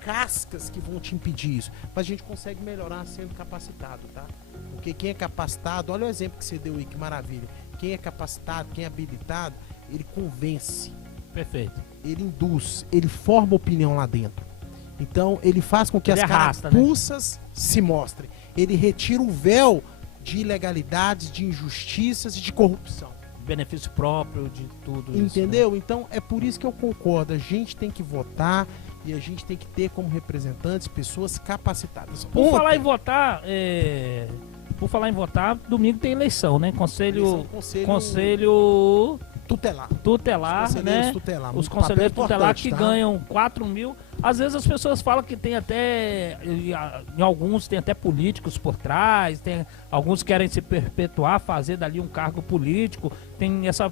cascas que vão te impedir isso, mas a gente consegue melhorar sendo capacitado, tá? Porque quem é capacitado, olha o exemplo que você deu aí, que maravilha. Quem é capacitado, quem é habilitado, ele convence. Perfeito. Ele induz, ele forma opinião lá dentro. Então, ele faz com que ele as carapuças, né, se mostrem. Ele retira o véu de ilegalidades, de injustiças e de corrupção. Benefício próprio de tudo. Entendeu? Isso, né? Então, é por isso que eu concordo. A gente tem que votar e a gente tem que ter como representantes pessoas capacitadas. Por falar em votar, domingo tem eleição, né? Conselho tutelar, né? Os conselheiros tutelar que ganham 4 mil. Às vezes as pessoas falam que tem até, em alguns tem até políticos por trás, tem alguns querem se perpetuar, fazer dali um cargo político. Tem essa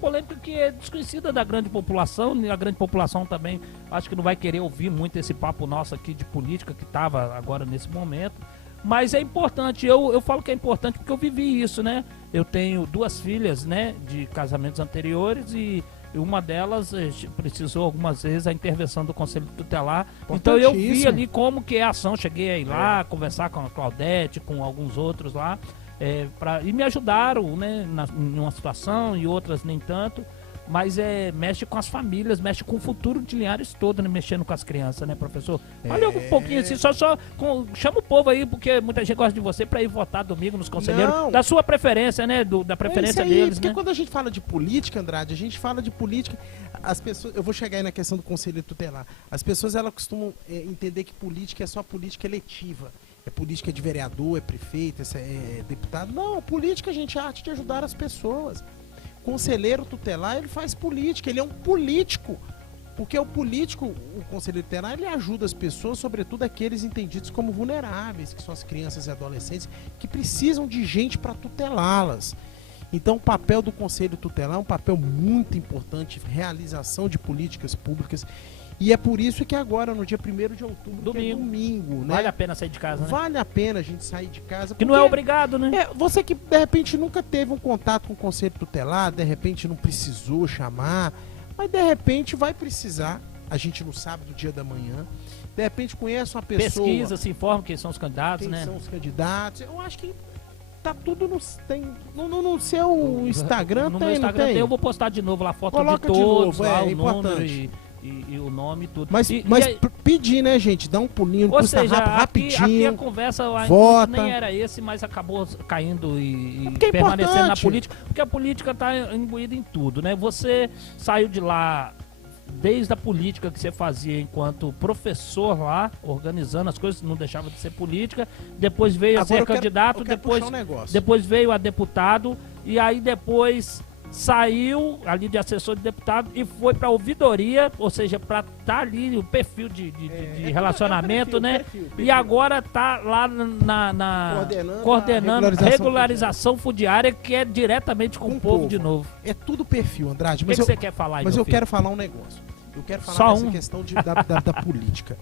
polêmica que é desconhecida da grande população, e a grande população também acho que não vai querer ouvir muito esse papo nosso aqui de política que estava agora nesse momento. Mas é importante, eu falo que é importante porque eu vivi isso, né? Eu tenho 2 filhas, né, de casamentos anteriores e uma delas precisou algumas vezes a intervenção do Conselho Tutelar. Então eu vi ali como que é a ação, cheguei a ir lá, conversar com a Claudete, com alguns outros lá, e me ajudaram, né, em uma situação e outras nem tanto. mas mexe com as famílias, mexe com o futuro de Linhares todo, né? Mexendo com as crianças, né, professor? Olha um pouquinho assim, chama o povo aí, porque muita gente gosta de você pra ir votar domingo nos conselheiros, da sua preferência, né, da preferência deles, porque né? quando a gente fala de política, Andrade, a gente fala de política, as pessoas, eu vou chegar aí na questão do conselho tutelar, as pessoas, elas costumam entender que política é só política eletiva. É política de vereador, é prefeito, é deputado. Não, política a gente é arte de ajudar as pessoas. Conselheiro tutelar, ele faz política, ele é um político. Porque o político, o conselheiro tutelar, ele ajuda as pessoas, sobretudo aqueles entendidos como vulneráveis, que são as crianças e adolescentes, que precisam de gente para tutelá-las. Então o papel do conselho tutelar é um papel muito importante, realização de políticas públicas. E é por isso que agora, no dia 1º de outubro, que é domingo, né? Vale a pena sair de casa, né? Vale a pena a gente sair de casa. Que não é obrigado, né? Você que, de repente, nunca teve um contato com o conselho tutelar, de repente não precisou chamar, mas de repente vai precisar. A gente não sabe do dia da manhã. De repente conhece uma pessoa... Pesquisa, se informa quem são os candidatos, né? Quem são os candidatos. Eu acho que tá tudo no seu Instagram. No meu Instagram tem. Eu vou postar de novo lá a foto Coloca de todos, de novo, lá o importante. número e o nome e tudo. Mas pedir, né, gente? Dá um pulinho, ou custa seja, rapidinho. Aqui a conversa vota. nem era esse, mas acabou caindo e é permanecendo na política, porque a política tá imbuída em tudo, né? Você saiu de lá desde a política que você fazia enquanto professor lá, organizando as coisas, não deixava de ser política, depois veio a ser candidato, depois veio a deputado, e aí depois saiu ali de assessor de deputado e foi para ouvidoria, ou seja, para estar ali o perfil de relacionamento, né? Perfil. E agora tá lá coordenando a regularização fundiária, que é diretamente com o povo de novo. É tudo perfil, Andrade. O que você quer falar aí? Mas eu quero falar um negócio. Eu quero falar dessa questão da política.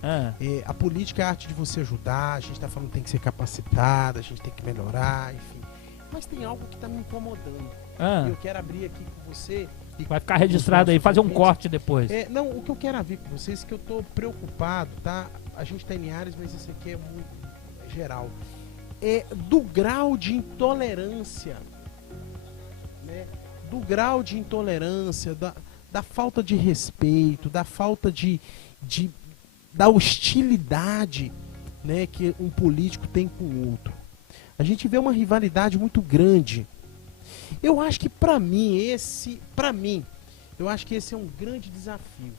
A política é a arte de você ajudar, a gente está falando que tem que ser capacitado, a gente tem que melhorar, enfim. Mas tem algo que está me incomodando. Eu quero abrir aqui com você. Vai ficar registrado aí, fazer um corte depois. Não, o que eu quero abrir com vocês é que eu estou preocupado, tá? A gente está em Linhares, mas isso aqui é muito geral. Do grau de intolerância, né? Do grau de intolerância, da falta de respeito, da falta da hostilidade, né, que um político tem com o outro. A gente vê uma rivalidade muito grande. Eu acho que eu acho que esse é um grande desafio.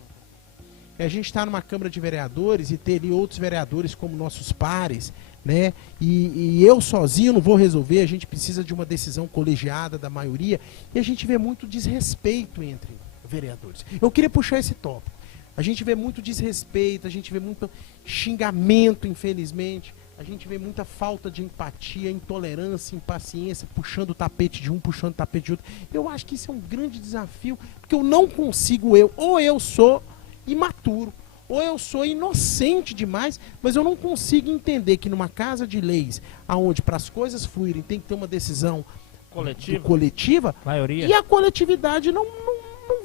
A gente está numa Câmara de Vereadores e ter ali outros vereadores como nossos pares, né? E eu sozinho não vou resolver, a gente precisa de uma decisão colegiada da maioria, e a gente vê muito desrespeito entre vereadores. Eu queria puxar esse tópico. A gente vê muito desrespeito, a gente vê muito xingamento, infelizmente. A gente vê muita falta de empatia, intolerância, impaciência, puxando o tapete de um, puxando o tapete de outro. Eu acho que isso é um grande desafio, porque eu não consigo, ou eu sou imaturo, ou eu sou inocente demais, mas eu não consigo entender que numa casa de leis, aonde para as coisas fluírem tem que ter uma decisão coletiva, maioria. E a coletividade não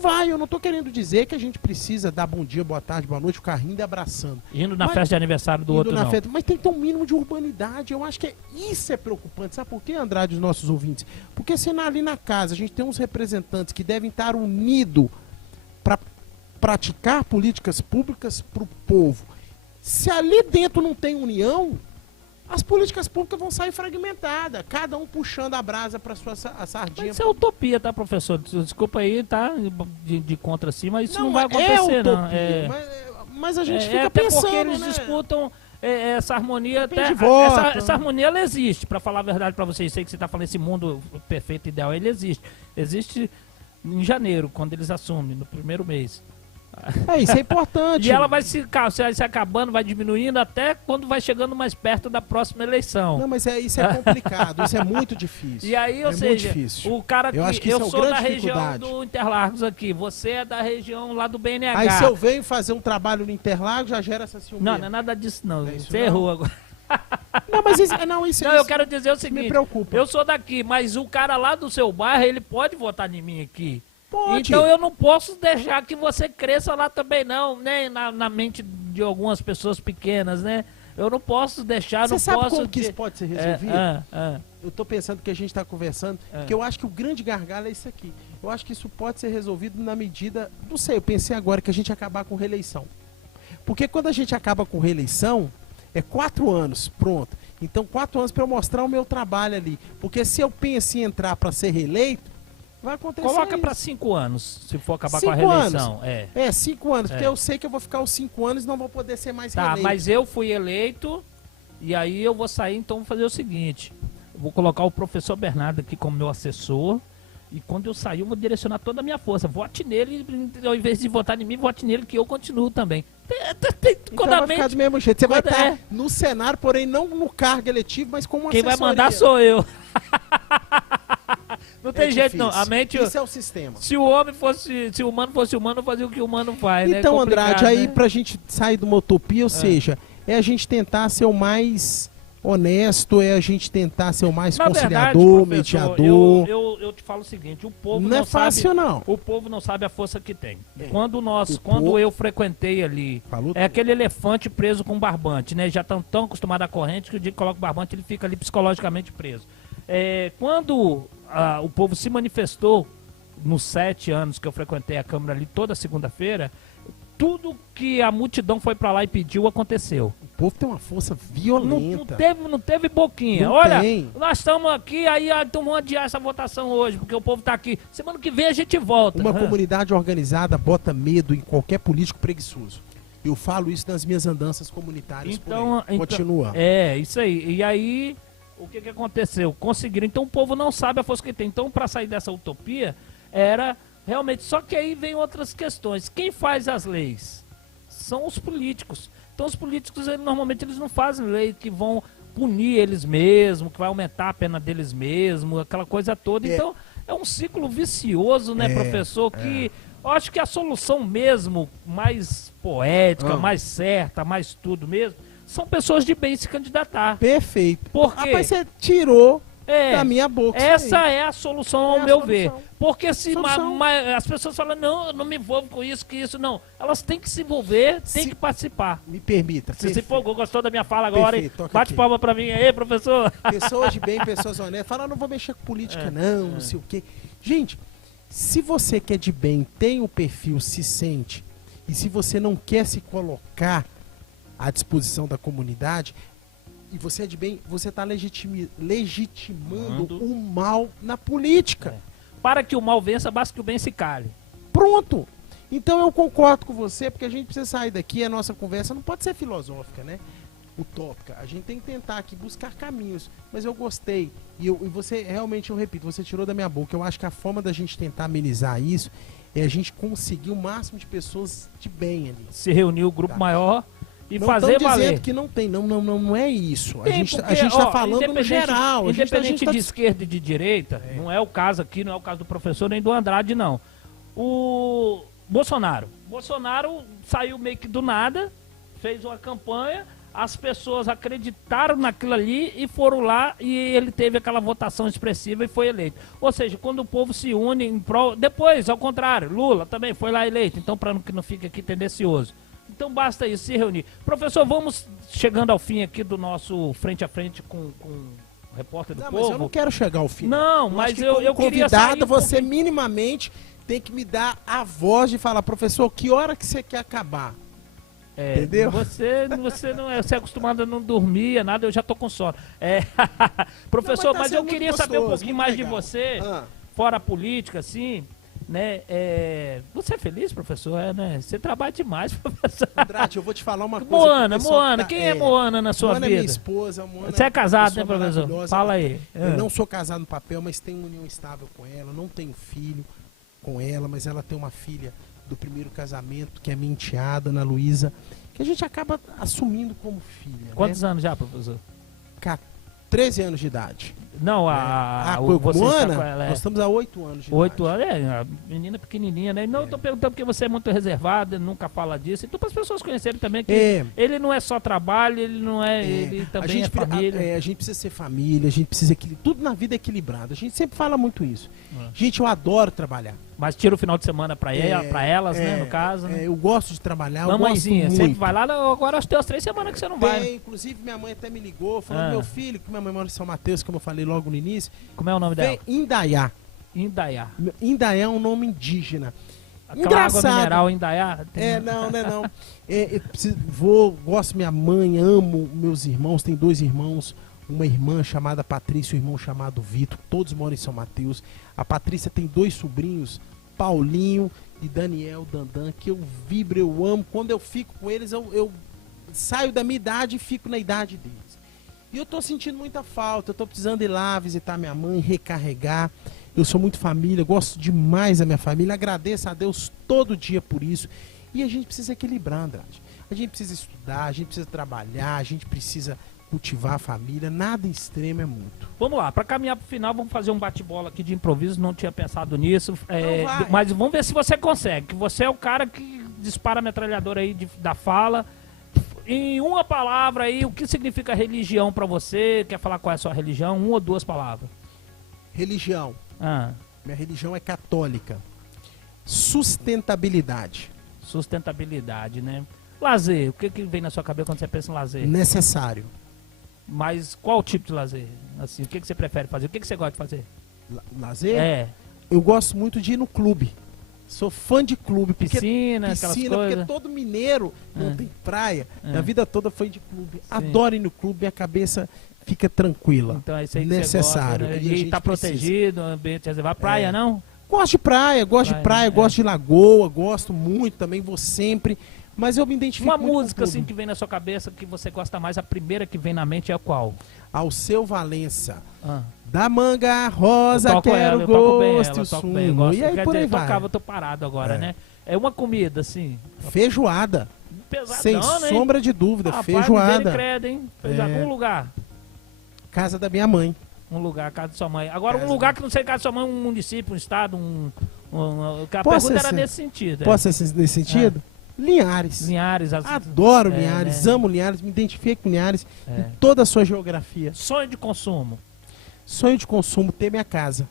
vai. Eu não estou querendo dizer que a gente precisa dar bom dia, boa tarde, boa noite, ficar rindo e abraçando. Indo na festa de aniversário do outro, não. Mas tem que ter um mínimo de urbanidade. Eu acho que isso é preocupante. Sabe por quê, Andrade, os nossos ouvintes? Porque se ali na casa a gente tem uns representantes que devem estar unidos para praticar políticas públicas para o povo. Se ali dentro não tem união, as políticas públicas vão sair fragmentadas, cada um puxando a brasa para sua sardinha. Isso é utopia, tá, professor? Desculpa aí, tá? De contra si, mas isso não vai acontecer, utopia, não. Mas a gente fica pensando, porque eles né? disputam essa harmonia. Essa harmonia, ela existe, para falar a verdade para vocês. Sei que você tá falando esse mundo perfeito, ideal, ele existe. Existe em janeiro, quando eles assumem, no primeiro mês. Isso é importante. E ela vai se acabando, vai diminuindo até quando vai chegando mais perto da próxima eleição. Não, mas isso é complicado, isso é muito difícil. E aí, ou seja, o cara que eu sou da região do Interlagos aqui, você é da região lá do BNH. Aí se eu venho fazer um trabalho no Interlagos, já gera essa ciúmeira. Não é nada disso não. Você errou agora. Não, mas isso eu quero dizer o seguinte, me preocupa. Eu sou daqui, mas o cara lá do seu bairro, ele pode votar em mim aqui. Pode. Então eu não posso deixar que você cresça lá também não, né? Na mente de algumas pessoas pequenas, né? Eu não posso deixar, Você sabe como que isso pode ser resolvido? Eu tô pensando que a gente está conversando, porque eu acho que o grande gargalo é isso aqui. eu acho que isso pode ser resolvido na medida, não sei, eu pensei agora que a gente acabar com reeleição. Porque quando a gente acaba com reeleição, é 4 anos, pronto. Então 4 anos para eu mostrar o meu trabalho ali. Porque se eu penso em entrar para ser reeleito, vai acontecer Coloca para 5 anos, se for acabar com a reeleição. É, 5 anos, porque eu sei que eu vou ficar os 5 anos e não vou poder ser mais reeleito. Tá, mas eu fui eleito e aí eu vou sair, então vou fazer o seguinte. Eu vou colocar o professor Bernardo aqui como meu assessor. E quando eu sair, eu vou direcionar toda a minha força. Vote nele, ao invés de votar em mim, vote nele, que eu continuo também. Então vai ficar do mesmo jeito. Você vai estar no cenário, porém não no cargo eletivo, mas como quem assessoria. vai mandar sou eu. Não tem jeito, difícil. não. A mente, isso é o sistema. Se o homem fosse, se o humano fosse humano, eu fazia o que o humano faz, né? Então, Andrade, aí né? pra gente sair de uma utopia, ou seja, é a gente tentar ser o mais honesto, é a gente tentar ser o mais conciliador, mediador. Eu te falo o seguinte, o povo não é fácil, sabe, não. O povo não sabe a força que tem. É. Quando eu frequentei ali, Falou é aquele elefante preso com barbante, né? Já estão tão acostumados à corrente que o dia que coloca o barbante ele fica ali psicologicamente preso. Quando o povo se manifestou nos 7 anos que eu frequentei a Câmara ali toda segunda-feira, tudo que a multidão foi pra lá e pediu aconteceu. O povo tem uma força violenta. Não teve boquinha. Não Olha, tem. nós estamos aqui, aí então vamos adiar essa votação hoje, porque o povo tá aqui. Semana que vem a gente volta. Uma comunidade organizada bota medo em qualquer político preguiçoso. Eu falo isso nas minhas andanças comunitárias por aí. Continua. É, isso aí. E aí, o que aconteceu? Conseguiram. Então o povo não sabe a força que tem. Então, para sair dessa utopia, era... Realmente, só que aí vem outras questões. Quem faz as leis? São os políticos. Então os políticos, normalmente, eles não fazem lei que vão punir eles mesmos, que vai aumentar a pena deles mesmos, aquela coisa toda. Então, é um ciclo vicioso, né, professor? Que eu acho que a solução mesmo, mais poética, mais certa, mais tudo mesmo, são pessoas de bem se candidatar. Perfeito. Porque rapaz, você tirou da minha boca. Essa é a solução, ao meu ver. Porque se Solução. as pessoas falam, não, eu não me envolvo com isso, que isso, não. Elas têm que se envolver, têm que participar. Me permita. Você se empolgou, gostou da minha fala agora, hein? Perfeito, Bate aqui. palma pra mim aí, professor. Pessoas de bem, pessoas honestas. Fala, não vou mexer com política, não sei o quê. Gente, se você que é de bem, tem o perfil, se sente, e se você não quer se colocar à disposição da comunidade, e você é de bem, você está legitimando o mal na política. Para que o mal vença, basta que o bem se cale. Pronto. Então eu concordo com você, porque a gente precisa sair daqui, a nossa conversa não pode ser filosófica, né? Utópica. A gente tem que tentar aqui buscar caminhos. Mas eu gostei. E você, realmente, eu repito, você tirou da minha boca. Eu acho que a forma da gente tentar amenizar isso é a gente conseguir o máximo de pessoas de bem ali. Se reunir o grupo maior e não fazer valer. Dizendo que não tem, não é isso. Tem, a gente está falando no geral. Independente de esquerda e de direita, não é o caso aqui, não é o caso do professor nem do Andrade, não. O Bolsonaro saiu meio que do nada, fez uma campanha, as pessoas acreditaram naquilo ali e foram lá e ele teve aquela votação expressiva e foi eleito. Ou seja, quando o povo se une em prol... Depois, ao contrário, Lula também foi lá eleito, então para que não fique aqui tendencioso. Então basta isso, se reunir. Professor, vamos chegando ao fim aqui do nosso frente a frente com o repórter do povo. Mas eu não quero chegar ao fim. Não, mas eu queria convidado, você minimamente tem que me dar a voz de falar, professor, que hora que você quer acabar? Entendeu? Você não é, você é acostumado a não dormir, nada, eu já tô com sono. Professor, mas eu queria saber um pouquinho mais legal de você, fora a política, assim, né? Você é feliz, professor? Né? Você trabalha demais, professor. Andrade, eu vou te falar uma coisa. Moana, quem é Moana na sua vida? Moana é minha esposa. Você é casado, né, professor? Fala aí. Eu não sou casado no papel, mas tenho união estável com ela, não tenho filho com ela, mas ela tem uma filha do primeiro casamento, que é minha enteada, Ana Luísa, que a gente acaba assumindo como filha. Quantos anos já, professor? 13 anos de idade. Não, Moana, nós estamos há 8 anos de idade. 8 anos, a menina pequenininha, né? Não, eu tô perguntando porque você é muito reservado, nunca fala disso. Então, para as pessoas conhecerem também que ele não é só trabalho, ele não é, ele também é família. A gente precisa ser família, a gente precisa equilibrar, tudo na vida é equilibrado. A gente sempre fala muito isso. Gente, eu adoro trabalhar. Mas tira o final de semana pra elas, né, no caso. Né? Eu gosto de trabalhar, Mamãezinha, eu gosto sempre muito. vai lá, agora acho que tem umas 3 semanas que você não vai. Inclusive minha mãe até me ligou, falando, meu filho, que minha mãe mora em São Mateus, como eu falei logo no início. Como é o nome dela? Indaiá. Indaiá. Indaiá é um nome indígena. Aquela Engraçado. água mineral Indaiá? Não. Gosto minha mãe, amo meus irmãos, tenho 2 irmãos, uma irmã chamada Patrícia, um irmão chamado Vitor, todos moram em São Mateus. A Patrícia tem 2 sobrinhos, Paulinho e Daniel Dandan, que eu vibro, eu amo. Quando eu fico com eles, eu saio da minha idade e fico na idade deles. E eu tô sentindo muita falta, eu tô precisando ir lá visitar minha mãe, recarregar. Eu sou muito família, gosto demais da minha família, agradeço a Deus todo dia por isso. E a gente precisa equilibrar, Andrade. A gente precisa estudar, a gente precisa trabalhar, a gente precisa cultivar a família. Nada extremo é muito. Vamos lá, para caminhar pro final, vamos fazer um bate-bola aqui de improviso, não tinha pensado nisso. Vai. Mas vamos ver se você consegue, que você é o cara que dispara a metralhadora aí da fala. Em uma palavra aí, o que significa religião para você? Quer falar qual é a sua religião? 1 ou 2 palavras. Religião. Ah, Minha religião é católica. Sustentabilidade. sustentabilidade, né? Lazer, o que vem na sua cabeça quando você pensa em lazer? Necessário. Mas qual tipo de lazer? Assim, o que você prefere fazer? O que você gosta de fazer? Lazer? É, Eu gosto muito de ir no clube. Sou fã de clube. Porque piscina, aquelas porque coisas. todo mineiro não tem praia. É. A vida toda foi de clube. Adoro ir no clube, minha cabeça fica tranquila. Então é isso aí que Necessário. você gosta, E a né? E gente tá precisa. protegido, ambiente reservado. Praia, não? Gosto de praia, Praia, gosto de lagoa, gosto muito também, vou sempre. Mas eu me identifico Uma muito com música assim clube. que vem na sua cabeça que você gosta mais, a primeira que vem na mente é qual? Alceu Valença. Ah. Da manga rosa, Eu toco quero ela, eu toco bem gosto ela, e eu o toco bem, eu sumo. gosto. E aí Quer por dizer, aí vai. tocava, eu tô parado agora, né? É uma comida, assim, Feijoada. pesadão, Sem né? sombra de dúvida, Rapaz, feijoada. credo, hein? Feijoada. É. Um lugar. Casa da minha mãe. Um lugar, casa de sua mãe. Agora, Casa um lugar que não seja casa de sua mãe, um município, um estado, que a Posso pergunta ser- era nesse sentido. Posso ser nesse sentido? Linhares. Linhares, Adoro É, Linhares, né? amo Linhares, me identifico com Linhares É. em toda a sua geografia. Sonho de consumo. Sonho de consumo, ter minha casa.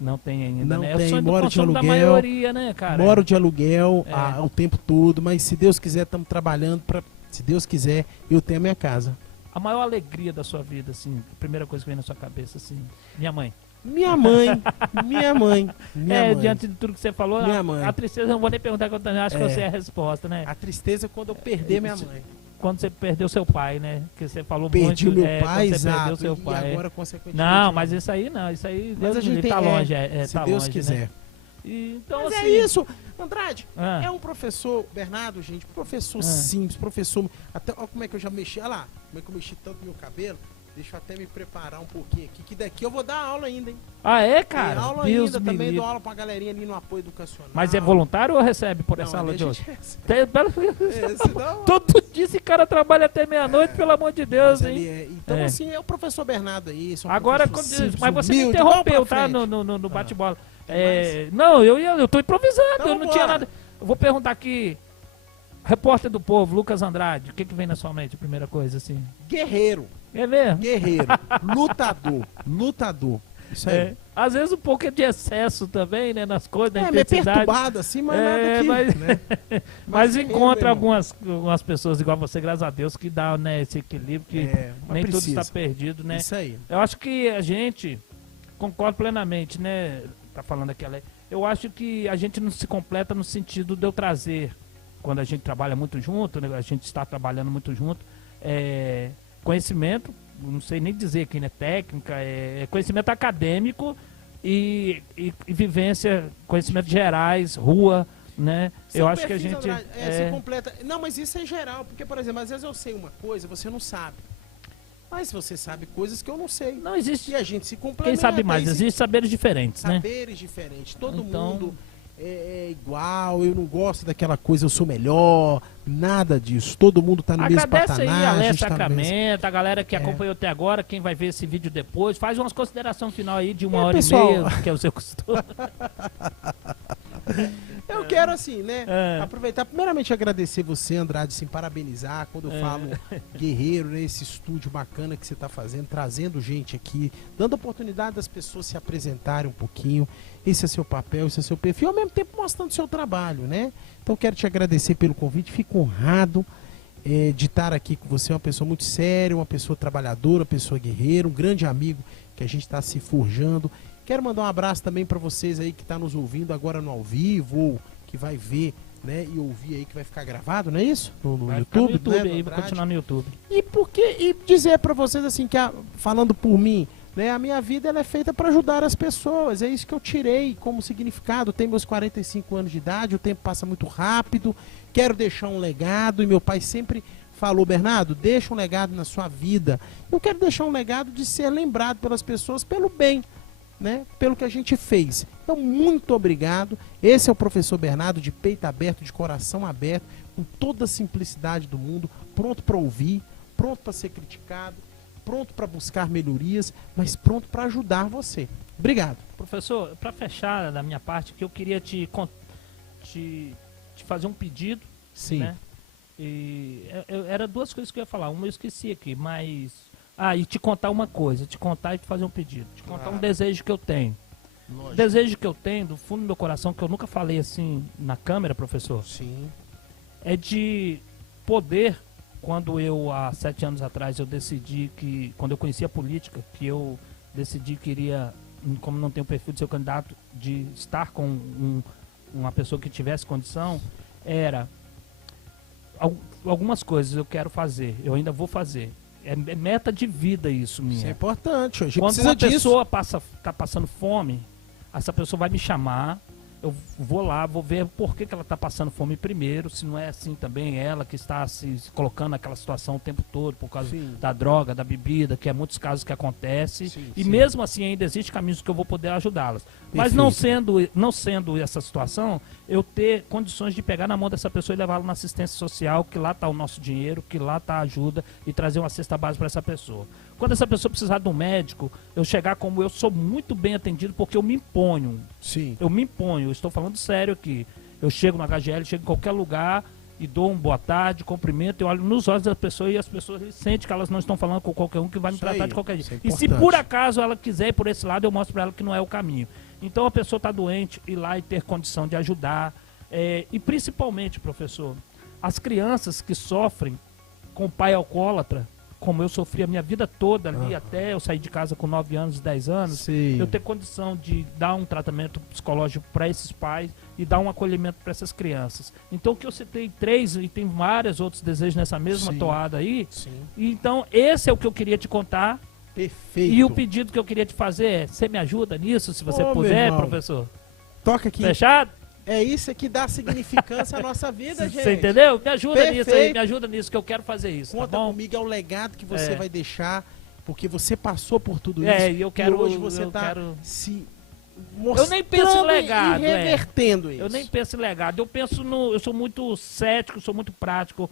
Não tem ainda, Não né? É o tem, sonho do moro de consumo da aluguel, maioria, né, cara? Moro de aluguel É. o tempo todo, mas se Deus quiser, estamos trabalhando para, se Deus quiser, eu tenho a minha casa. A maior alegria da sua vida, assim, a primeira coisa que vem na sua cabeça, assim, minha mãe. Minha mãe, minha mãe, minha mãe. Diante de tudo que você falou, Minha mãe. a tristeza, eu não vou nem perguntar, que eu também acho que É. eu sei a resposta, né? A tristeza é quando eu perder minha Isso. mãe. Quando você perdeu seu pai, né? Que você falou Perdi muito. o meu pai, quando você perdeu exato, seu e pai. agora, consequentemente... Não, mas isso aí não, isso aí Mas Deus a gente me livre, tem, tá longe, se tá Deus longe, quiser. né? E, então, Mas assim, é isso, Andrade. Ah. É um professor, Bernardo, gente, professor Ah. simples, professor. Até olha como é que eu já mexi, olha lá, como é que eu mexi tanto no meu cabelo. Deixa eu até me preparar um pouquinho aqui, que daqui eu vou dar aula ainda, hein? Ah, é, Tem cara? aula Deus ainda, me também livre. dou aula pra galerinha ali no apoio educacional. Mas é voluntário ou recebe por Não, essa aula ali de a hoje? gente recebe. Senão- Todo dia esse cara trabalha até meia-noite, pelo amor de Deus, Mas ali hein? é- Então, É. assim, é o professor Bernardo aí. sou um Agora, professor simples, mas você me humilde, interrompeu, vamos pra tá? frente. No bate-bola. Tem Não, eu tô improvisando, Então, eu não vambora. tinha nada. Eu vou perguntar aqui, repórter do povo, Lucas Andrade, o que vem na sua mente, a primeira coisa, assim? Guerreiro, É mesmo? guerreiro, lutador. Isso aí. É. Às vezes um pouco de excesso também, né, nas coisas, na É, meio intensidade. perturbado assim, mas nada É, aqui, mas- né? Mas guerreiro, encontra meu irmão. algumas pessoas igual você, graças a Deus, que dá, né, esse equilíbrio, que Mas nem tudo precisa. está perdido, né? Isso aí. Eu acho que a gente, concordo plenamente, né? Tá falando aqui, Ale, eu acho que a gente não se completa no sentido de eu trazer, quando a gente trabalha muito junto, né? A gente está trabalhando muito junto, conhecimento, não sei nem dizer aqui, né? Técnica, conhecimento acadêmico e vivência, conhecimentos gerais, rua, né? São eu acho que a perfis, gente... Andrade, se completa. Não, mas isso é geral, porque, por exemplo, às vezes eu sei uma coisa, você não sabe. Mas você sabe coisas que eu não sei. Não existe... E a gente se complementa. Quem sabe mais? aí se- Existem saberes diferentes, né? Saberes diferentes. Todo Então- mundo é igual, eu não gosto daquela coisa, eu sou melhor, nada disso. Todo mundo tá no mesmo Agradece aí patamar. a a Lé gente tá no mesmo... Sacramento, a galera que É. acompanhou até agora, quem vai ver esse vídeo depois, faz umas considerações final aí de uma É, hora pessoal. e meia, que é o seu costume. Eu quero, assim, né, É. aproveitar, primeiramente agradecer você, Andrade, assim, parabenizar quando eu falo guerreiro, né, esse estúdio bacana que você tá fazendo, trazendo gente aqui, dando oportunidade das pessoas se apresentarem um pouquinho. Esse é seu papel, esse é seu perfil, ao mesmo tempo mostrando seu trabalho, né? Então quero te agradecer pelo convite, fico honrado de estar aqui com você, uma pessoa muito séria, uma pessoa trabalhadora, uma pessoa guerreira, um grande amigo que a gente está se forjando. Quero mandar um abraço também para vocês aí que tá nos ouvindo agora no ao vivo, ou que vai ver, né, e ouvir aí, que vai ficar gravado, não é isso? No Vai YouTube, ficar no YouTube né, aí, vai continuar no YouTube. E dizer para vocês assim, que falando por mim, né, a minha vida ela é feita para ajudar as pessoas, é isso que eu tirei como significado. Tenho meus 45 anos de idade, o tempo passa muito rápido, quero deixar um legado, e meu pai sempre falou: Bernardo, deixa um legado na sua vida. Eu quero deixar um legado de ser lembrado pelas pessoas pelo bem, né, pelo que a gente fez. Então, muito obrigado. Esse é o professor Bernardo, de peito aberto, de coração aberto, com toda a simplicidade do mundo, pronto para ouvir, pronto para ser criticado, pronto para buscar melhorias, mas pronto para ajudar você. Obrigado. Professor, para fechar da minha parte, que eu queria te fazer um pedido. Sim. Né? E era duas coisas que eu ia falar. Uma eu esqueci aqui, mas... e te contar uma coisa, te contar e te fazer um pedido. Te contar um desejo que eu tenho. Lógico. Desejo que eu tenho, do fundo do meu coração, que eu nunca falei assim na câmera, professor, Sim. é de poder, quando eu, há 7 anos atrás, eu decidi que, quando eu conheci a política, que eu decidi que iria, como não tenho perfil de ser candidato, de estar com uma pessoa que tivesse condição, era algumas coisas eu quero fazer, eu ainda vou fazer. É meta de vida isso, minha. Isso é importante. A gente Quando precisa uma disso. pessoa tá passando fome, essa pessoa vai me chamar, eu vou lá, vou ver por que ela está passando fome primeiro, se não é assim também ela que está se colocando naquela situação o tempo todo por causa Sim. da droga, da bebida, que é muitos casos que acontece. Sim, e sim. mesmo assim ainda existem caminhos que eu vou poder ajudá-las. Mas Perfeito. não sendo essa situação, eu ter condições de pegar na mão dessa pessoa e levá-la na assistência social, que lá está o nosso dinheiro, que lá está a ajuda, e trazer uma cesta básica para essa pessoa. Quando essa pessoa precisar de um médico, eu chegar como eu sou muito bem atendido, porque eu me imponho. Sim. Eu me imponho, eu estou falando sério aqui. Eu chego no HGL, chego em qualquer lugar e dou um boa tarde, cumprimento, eu olho nos olhos da pessoa e as pessoas sentem que elas não estão falando com qualquer um que vai me Isso tratar aí, de qualquer isso é jeito. E se importante. por acaso ela quiser ir por esse lado, eu mostro para ela que não é o caminho. Então a pessoa está doente, ir lá e ter condição de ajudar. E principalmente, professor, as crianças que sofrem com pai alcoólatra, como eu sofri a minha vida toda ali, até eu sair de casa com 9 anos, 10 anos, Sim. eu ter condição de dar um tratamento psicológico para esses pais e dar um acolhimento para essas crianças. Então, que eu citei 3 e tem vários outros desejos nessa mesma Sim. toada aí. Sim. Então, esse é o que eu queria te contar. Perfeito. E o pedido que eu queria te fazer é: você me ajuda nisso, se você Ô, meu puder, irmão. professor? Toca aqui. Fechado? É isso que dá significância à nossa vida, gente. Você entendeu? Me ajuda nisso aí, Perfeito. me ajuda nisso, que eu quero fazer isso, Conta tá bom? comigo, é o legado que você É. vai deixar, porque você passou por tudo isso. E eu quero... e hoje você eu tá quero... se Eu nem penso em mostrando legado, e revertendo isso. Eu nem penso em legado, eu sou muito cético, sou muito prático.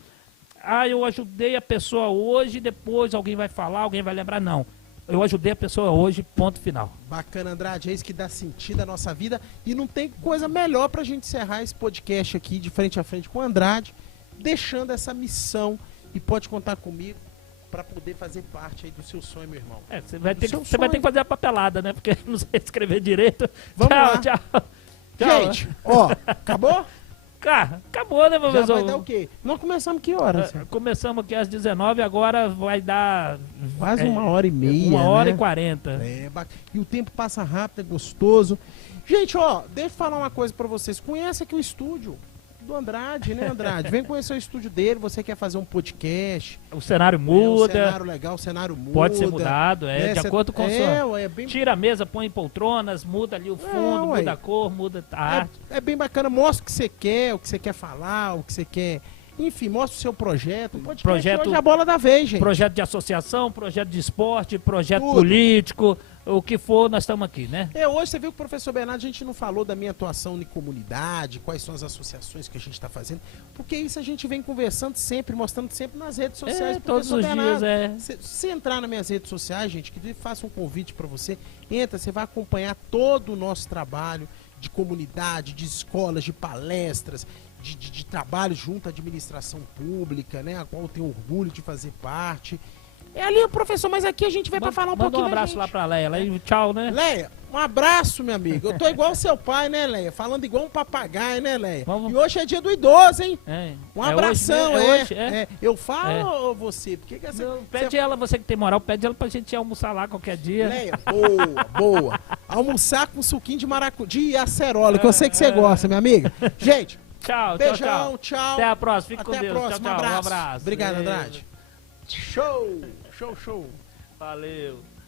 Eu ajudei a pessoa hoje, depois alguém vai falar, alguém vai lembrar, não. Eu ajudei a pessoa hoje, ponto final. Bacana, Andrade, é isso que dá sentido à nossa vida. E não tem coisa melhor pra gente encerrar esse podcast aqui de frente a frente com o Andrade, deixando essa missão. E pode contar comigo pra poder fazer parte aí do seu sonho, meu irmão. Você vai ter Seu que sonho. fazer a papelada, né? Porque não sei escrever direito. Vamos tchau, lá. tchau. Tchau. Gente, ó, acabou? Cara, acabou, né, Já professor? vai dar o quê? Nós começamos que horas? Começamos aqui às 19, agora vai dar... Quase 1h30. 1h40. É, e o tempo passa rápido, é gostoso. Gente, ó, deixa eu falar uma coisa pra vocês. Conhece aqui o estúdio do Andrade, né, Andrade? Vem conhecer o estúdio dele, você quer fazer um podcast. O cenário É um muda, cenário legal, o cenário muda. pode ser mudado, né? de acordo com o ué, é bem, Tira a mesa, põe poltronas, muda ali o fundo, ué. muda a cor, muda a arte. é bem bacana. Mostra o que você quer, o que você quer falar, o que você quer... Enfim, mostra o seu projeto. O podcast Projeto- hoje é a bola da vez, gente. Projeto de associação, projeto de esporte, projeto Tudo. político, o que for, nós estamos aqui, né? Hoje você viu que o professor Bernardo, a gente não falou da minha atuação em comunidade, quais são as associações que a gente está fazendo, porque isso a gente vem conversando sempre, mostrando sempre nas redes sociais. do Todos professor os Bernardo. dias, Se entrar nas minhas redes sociais, gente, que faça um convite para você, entra, você vai acompanhar todo o nosso trabalho de comunidade, de escolas, de palestras, de trabalho junto à administração pública, né, a qual eu tenho orgulho de fazer parte. É ali, professor, mas aqui a gente vai pra falar um pouquinho Manda um abraço lá pra Leia. Leia, tchau, né? Leia, um abraço, meu amigo. Eu tô igual seu pai, né, Leia? Falando igual um papagaio, né, Leia? Vamos. E hoje é dia do idoso, hein? É. Um É abração, hoje, é. hoje, é. Eu falo ou você? Por que que essa... Não, pede ela, você que tem moral, pede ela pra gente almoçar lá qualquer dia. Leia, boa, boa. Almoçar com suquinho de maracujá e acerola, que eu sei que você gosta, minha amiga. Gente, Tchau, beijão, tchau. tchau. Até a próxima, fica Até com Deus. a próxima, Tchau, tchau. um Um abraço. abraço. Obrigado, Beijo. Andrade. Show, show, show. Valeu.